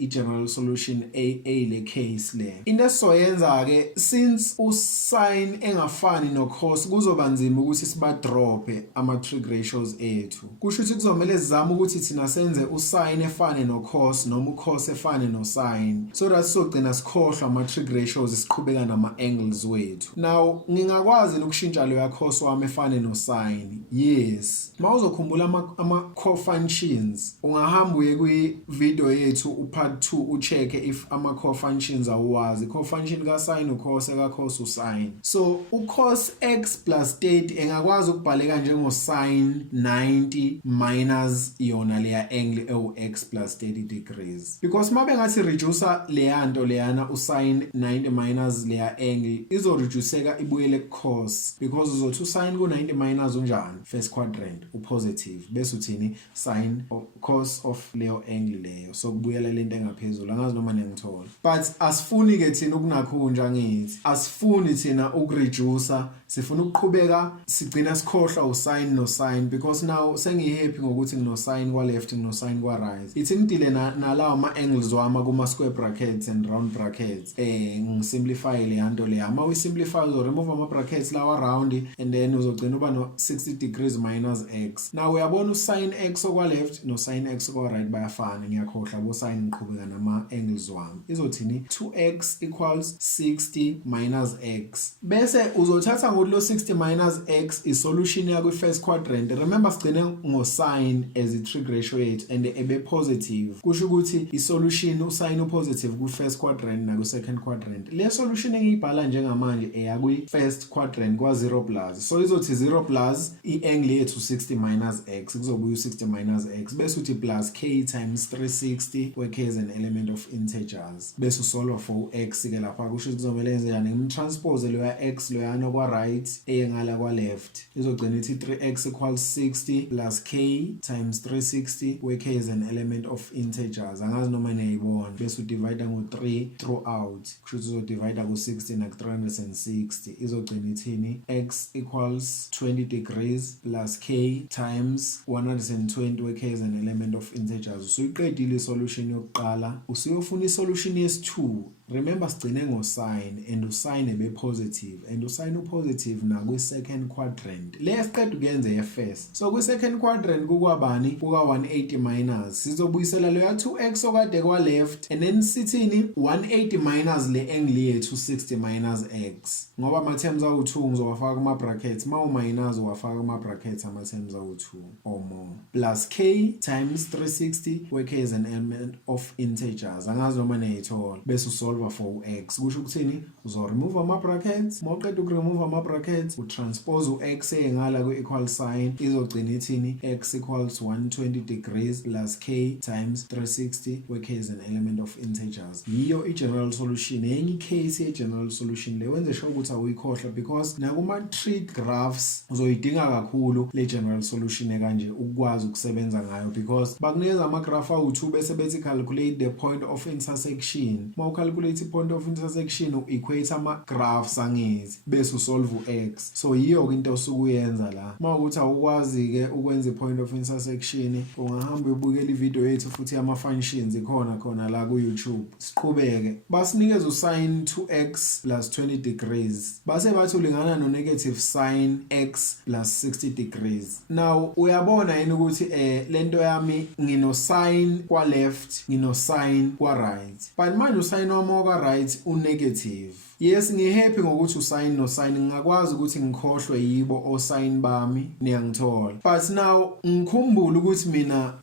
i-general solution a le case le. Into esizoyenza ke since u-sin engafani no-cos kuzoba nzima ukuthi sibadrope ama-trig ratios ethu. Kusho ukuthi kuzomele sizame ukuthi thina senze u-sin efane no-cos noma u-cos efane no-sin so that sizogcina sikhohlwa ama-trig ratios siqhubeka nama-angles wethu. Now ngingakwazi ukushintsha leyo cos wami efane no-sin. Yes. Mawuzokhumbula ama-cofunctions ungahamba uye kwi-video yethu u-part 2 uchecke if ama-cofunctions awazi. Co-function ka-sin u-cos, ka-cos u-sin. So u-cos x plus 30 engakwazi ukubhaleka njengo-sin 90 minus yona leya angle ewu-x plus 30 degrees because mabe ngathi reducer leya nto leyana u-sin 90 minus leya angle izo-reduceka ibuyele ku-cos because uzothi u-sin ku-90 minus unjani? First quadrant u-positive bese uthini sin cos of leyo angle leyo. So kubuyela lento engaphezulu. Angazi noma niyangithola. But asifuni ke thina ukunakhunja ngithi. Asifuni thina ukureducer, sifuna ukuqhubeka sigcina sikhohlwa usign no sign because now sengihappy ngokuthi ngino sign kwa left ngino sign kwa right. Ithi ngidile nalawa ama angles wama kuma square brackets and round brackets ngisimplify le yanto le ama we simplify uzo remove ama brackets lawa round and then uzogcina uba no 60 degrees minus x. Now uyabona usin x okwa left no sin x okwa right bayafana ngiyakhohlwa bo sin ngiqhubeka nama angles wami. Izothini 2x equals 60 minus x. Bese uzothatha ngolo 60 minus x is solution yakho first quadrant. Remember sigcine ngo sin as a trig ratio yethu and ebe positive. Kusho ukuthi isolution usin positive ku first quadrant na ku second quadrant. Le solution engiyibhala njengamanje eyakwi first quadrant kwa 0 plus. So izothi 0 plus i-angle yethu 60 minus x kuzobuya 60 minus x bese uthi plus k times 360 where k is an element of integers. Bese usolve for x ke lapha kusho ukuthi kuzomela yenze yani ngimtranspose lo ya x lo yana kwa right eyengala kwa left. Izogcina ithi 3x equals 60 plus k times 360 where k is an element of integers. Angazi noma niyayibona bese udivide ngo3 throughout. Kusho ukuthi uzodivide ku60 na 360. Izogcina ithini x equals 20 degrees plus k times 120 where k is an element of integers. Usuyiqedile isolution yokuqala usuyofuna isolution yesi2. Remember sigcine ngo sin and usin ebe positive and usin upositive na kwi second quadrant. Le siqeda ukuyenza ye first. So kwi second quadrant kukwabani kuka 180 minus sizobuyisela lo ya 2x okade kwa left and then sithini 180 minus le angle yethu 60 minus x. Ngoba ama terms awu2 ngizowafaka kuma brackets ma minus wafaka kuma brackets ama terms awu2 or more plus k times 360 where k is an element of integers. Angazi noma niyayithola bese usolve for x. Kusho ukuthini uzo remove ama brackets mawuqeda ukuremove ama brackets utranspose u-x engala ku equal sign izogcina ithini x equals 120 degrees plus k times 360 where k is an element of integers. Yiyo i-general solution. Enye case ye-general solution le wenze sure ukuthi awuyikhohlwa because nakuma trig graphs uzoyidinga kakhulu le general solution kanje ukwazi ukusebenza ngayo because bakunikeza ama graph awu2 bese bethi calculate the point of intersection. Mawucalculate point of intersection u-equate ama graphs angithi bese usolve u-x. So yiyo ke into osukuyenza la. Mawukuthi awukwazi ke ukwenza i-point of intersection ungahamba ubukela i-video yethu futhi ama functions khona la ku YouTube. Siqhubeke basinikeza usin 2x plus 20 degrees base bathi ulingana no negative sin x plus 60 degrees. Now uyabona yini ukuthi lento yami ngino sin kwa left ngino sin kwa right but manje usin wami kwa right u-negative. Yes ngihappy ngokuthi usin no sin ngakwazi ukuthi ngikhohlwe yibo osin bami niyangithola but now ngikhumbula ukuthi mina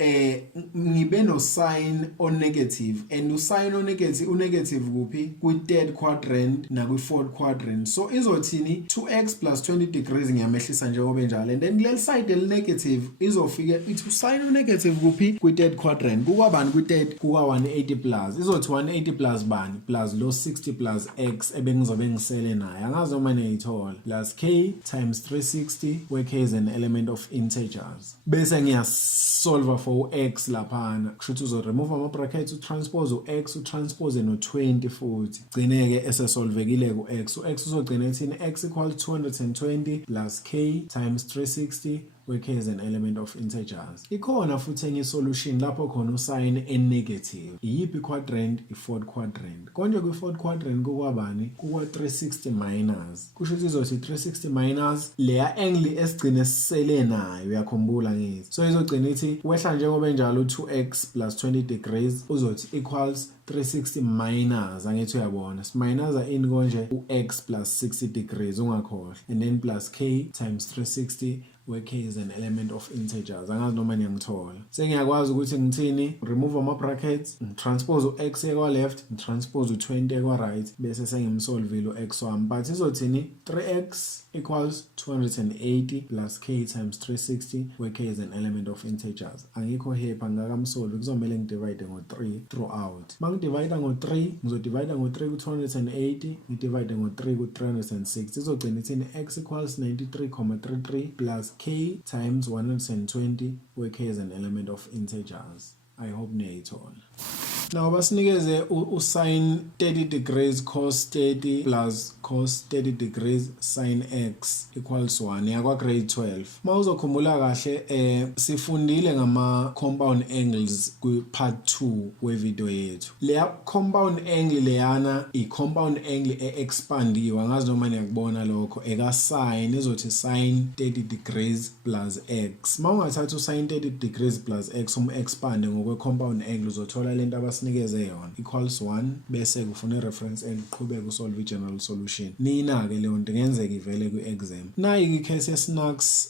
ngibe no sin o negative and usin o negative kuphi ku third quadrant na ku fourth quadrant. So izothini 2x plus 20 degrees ngiyamehlisa njengoba enjalo and then kuleli side el negative izofika ithi usin o negative kuphi ku third quadrant kukwabani ku third kuka 180 plus izothi 180 plus bani plus lo 60 plus x bengizobe ngisele naye angazi uma niyithola plus k times 360 where k is an element of integers. Bese ngiyasolve for x laphana kushuthi uzo remove ama brackets utranspose u-x utranspose no 20 futhi gcineke esesolvekile ku-x u-x uzogcina ethini x equals 220 plus k times 360 where k is an element of integers. Ikhona futhi enye solution lapho khona usin e-negative. Iyiphi quadrant? I-fourth quadrant. Konje kwi-fourth quadrant kukwabani? Kuwa 360 minus. Kusho ukuthi izothi 360 minus leya angle esigcine sisele nayo uyakhumbula ngithi. So izogcina ithi wehla njengoba enjalo 2x plus 20 degrees uzothi equals 360 minus angithi uyabona siminaza in konje u-x plus 60 degrees ungakhohlwa and then plus k times 360 where k is an element of integers. Angazi noma niyangithola. Sengiyakwazi ukuthi ngithini remove ama brackets ngitranspose u-x ekwa left ngitranspose u20 ekwa right bese sengimsolvile u-x wami but izothini 3x equals 280 plus k times 360 where k is an element of integers. Angikho happy angakamsolve kuzomela ngidivide ngo3 throughout. Mangidivide ngo3 ngizodivide ngo3 ku280 ngidivide ngo3 ku360 izogcina ithini x equals 93.33 plus k times 120 where k is an element of integers. I hope niyayithola. Now basinikeze usin 30 degrees cos 30 plus cos 30 degrees sin x equals 1 yakwa grade 12. Mawuzokhumbula kahle sifundile ngama compound angles ku part 2 we video yethu. Le compound angle leyana I compound angle expandiwe ngazi noma niyakubona lokho eka sin izothi sin 30 degrees plus x. Mawungathatha usin 30 degrees plus x expande ngokwe compound angle uzothola lento abasinikeze yona equals 1 bese kufuna reference angle uqhubeke usolve general solution. Nina ke leyo nto ngenzeka ivele ku exam. Nayi icase yesinax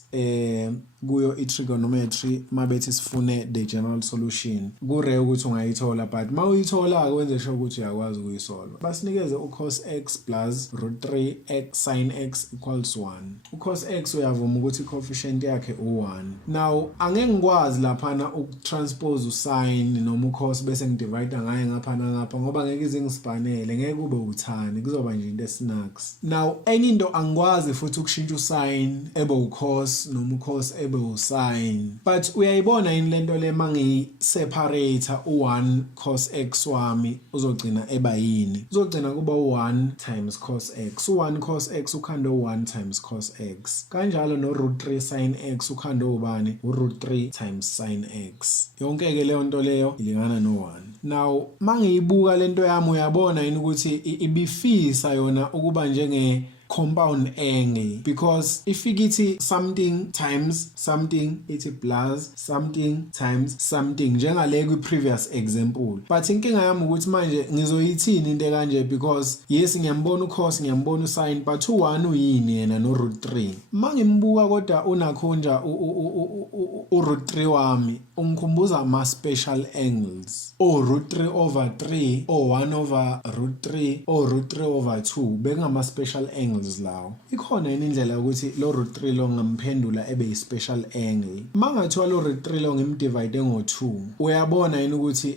kuyo itrigonometry mabethi sifune the general solution. Kure ukuthi ungayithola but mawuyithola akwenze sure ukuthi uyakwazi ukuyisolve. Basinikeze ucos x plus √3 x sin x equals 1. Ucos x uyavuma ukuthi coefficient yakhe u1. Now angeke ngikwazi laphana ukutranspose usin noma ucos bese ngidivide ngaye ngapha ngapha ngoba ngeke izingispanele ngeke kube uthani kuzoba nje into esinax. Now enye into angikwazi futhi ukushintsha usin ebe ucos noma ucos ebe usin but uyayibona yini lento le mangi separator u1 cos x wami uzogcina eba yini uzogcina kuba u1 times cos x u1 cos x ukhanda u1 times cos x kanjalo no √3 sin x ukhanda ubani u√3 times sin x yonke ke leyo nto leyo ilingana no1. Now mangiyibuka lento yami uyabona yini ukuthi ibifisa yona ukuba njenge compound angle because if ikithi something times something ithi plus something times something njengale ku previous example but inkinga yami ukuthi manje ngizoyithini into kanje because yes ngiyambona ucos ngiyambona usin but u1 uyini yena no √3 mangimbuka kodwa unakhonja u√3 wami ungikhumbuza ama special angles √3 over 3 or 1 over √3 or √3 over 2 bekungama special angles lawo. Ikhona yini indlela ukuthi lo √3 lo ngamphendula ebe special angle. Mangathiwa lo √3 lo ngimdivide ngo2 uyabona yini ukuthi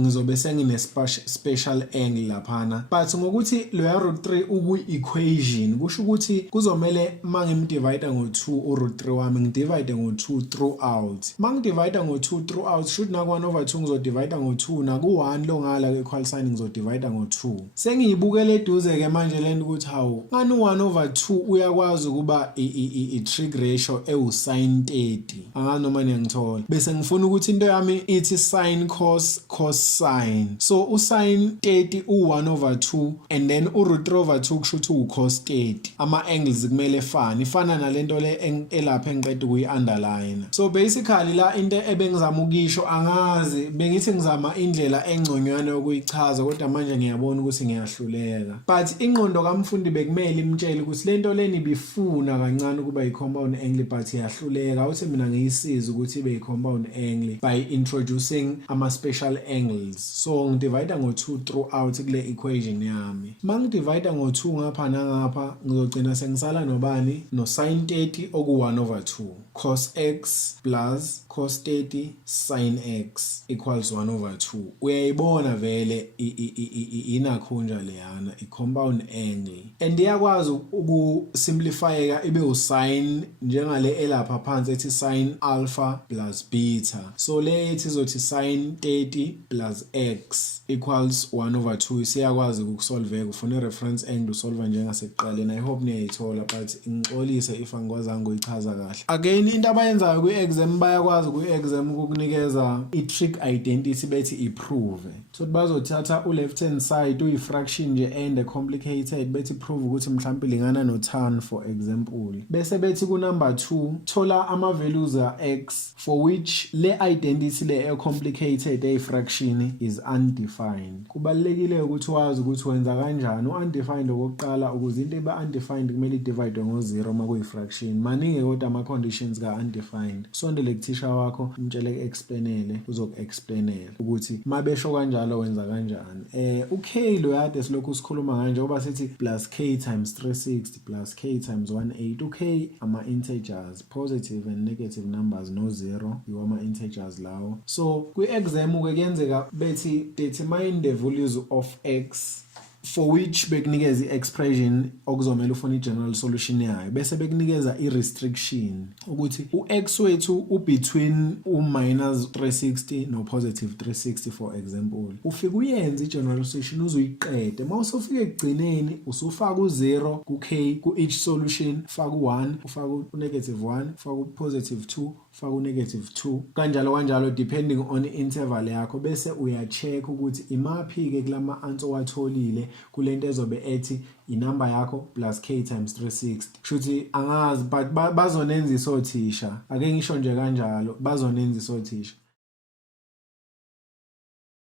ngizobe sengine special angle laphana but ngokuthi lo ya √3 uku equation kusho ukuthi kuzomele mangimdivide ngo2 u√3 wami ngidivide ngo2 throughout. Mangidivide ngo2 throughout should na 1 over 2 ngizodivide ngo2 na ku1 lo ngala ke equal sign ngizodivide ngo2. Sengiyibukele eduze ke manje lento ukuthi hawu ngani 1 over 2 uyakwazi kuba i-trig ratio ewu-sin 30 angazi noma niyangithola bese ngifuna ukuthi into yami ithi sin cos sin so usin 30 u1 over 2 and then u√3 over 2 kusho ukuthi ucos 30 ama angles kumele ifana nalento le elapha engiqeda ukuyi-underline so basically la into ebengizama ukisho angazi bengithi ngizama indlela engconywana yokuyichaza kodwa manje ngiyabona ukuthi ngiyahluleka but ingqondo kamfundi bekumele imtshela ukuthi lento leni bifuna kancane kuba i-compound angle but yahluleka uthi mina ngiyisiza ukuthi ibe i-compound angle by introducing ama-special angles so ngidivide ngo2 throughout kule equation yami mangidivide ngo2 ngapha nangapha ngizogcina sengisala nobani no sin 30 oku1 over 2 cos x plus cos 30 sin x equals 1 over 2 uyayibona vele inakhonja leyana i-compound angle and iyakwazi uku-simplifyeka ibe usin njengale elapha phansi ethi sin alpha plus beta so le ethi izothi sin 30 plus x equals 1 over 2 isiyakwazi ukusolveka ufuna i-reference angle usolve njengasekuqaleni I hope niyayithola but ngixolise if angikwazanga ukuyichaza kahle again into abayenzayo kwi-exam bayakwazi kwi-exam ukukunikeza i-trig identity bethi iprove so bazothatha u-left hand side uyi-fraction nje and complicated bethi prove ukuthi mhlawumbe lingana no-tan for example bese bethi ku number 2 thola ama-values a-x for which le identity le e-complicated e-fraction is undefined kubalulekile ukuthi wazi ukuthi wenza kanjani u-undefined okokuqala ukuze into eba-undefined kumele i-divide ngo-0 uma kuyi-fraction maningi kodwa ama-conditions ka-undefined sondele kuthisha wakho umtshele ku-explainele uzoku-explainela ukuthi mabesho kanjalo wenza kanjani u-k lo yade silokhu sikhuluma nganje ngoba sithi plus k times 360 plus k times 180 u-k ama-integers positive and negative numbers no 0 yiwo ama-integers lawo so kwi-exam ke kuyenzeka bethi determine the values of x for which bekunikeza i-expression okuzomela ufune i-general solution yayo bese bekunikeza i-restriction ukuthi u-x wethu u-between u-minus 360 no-positive 360 for example. Ufike uyenze i-general solution uzuyiqede. Uma usufika ekugcineni usufaka u-0 ku-k ku-each solution, faka u-1, ufaka u-negative 1, faka u-positive 2, faka u-negative 2 kanjalo depending on interval yakho bese uya-check ukuthi imaphi-ke kulama answer owatholile kulento ezobe ethi inamba yakho plus k times 360. Kushuthi angazi but bazonenzisa othisha. Ake ngisho nje kanjalo bazonenzisa othisha.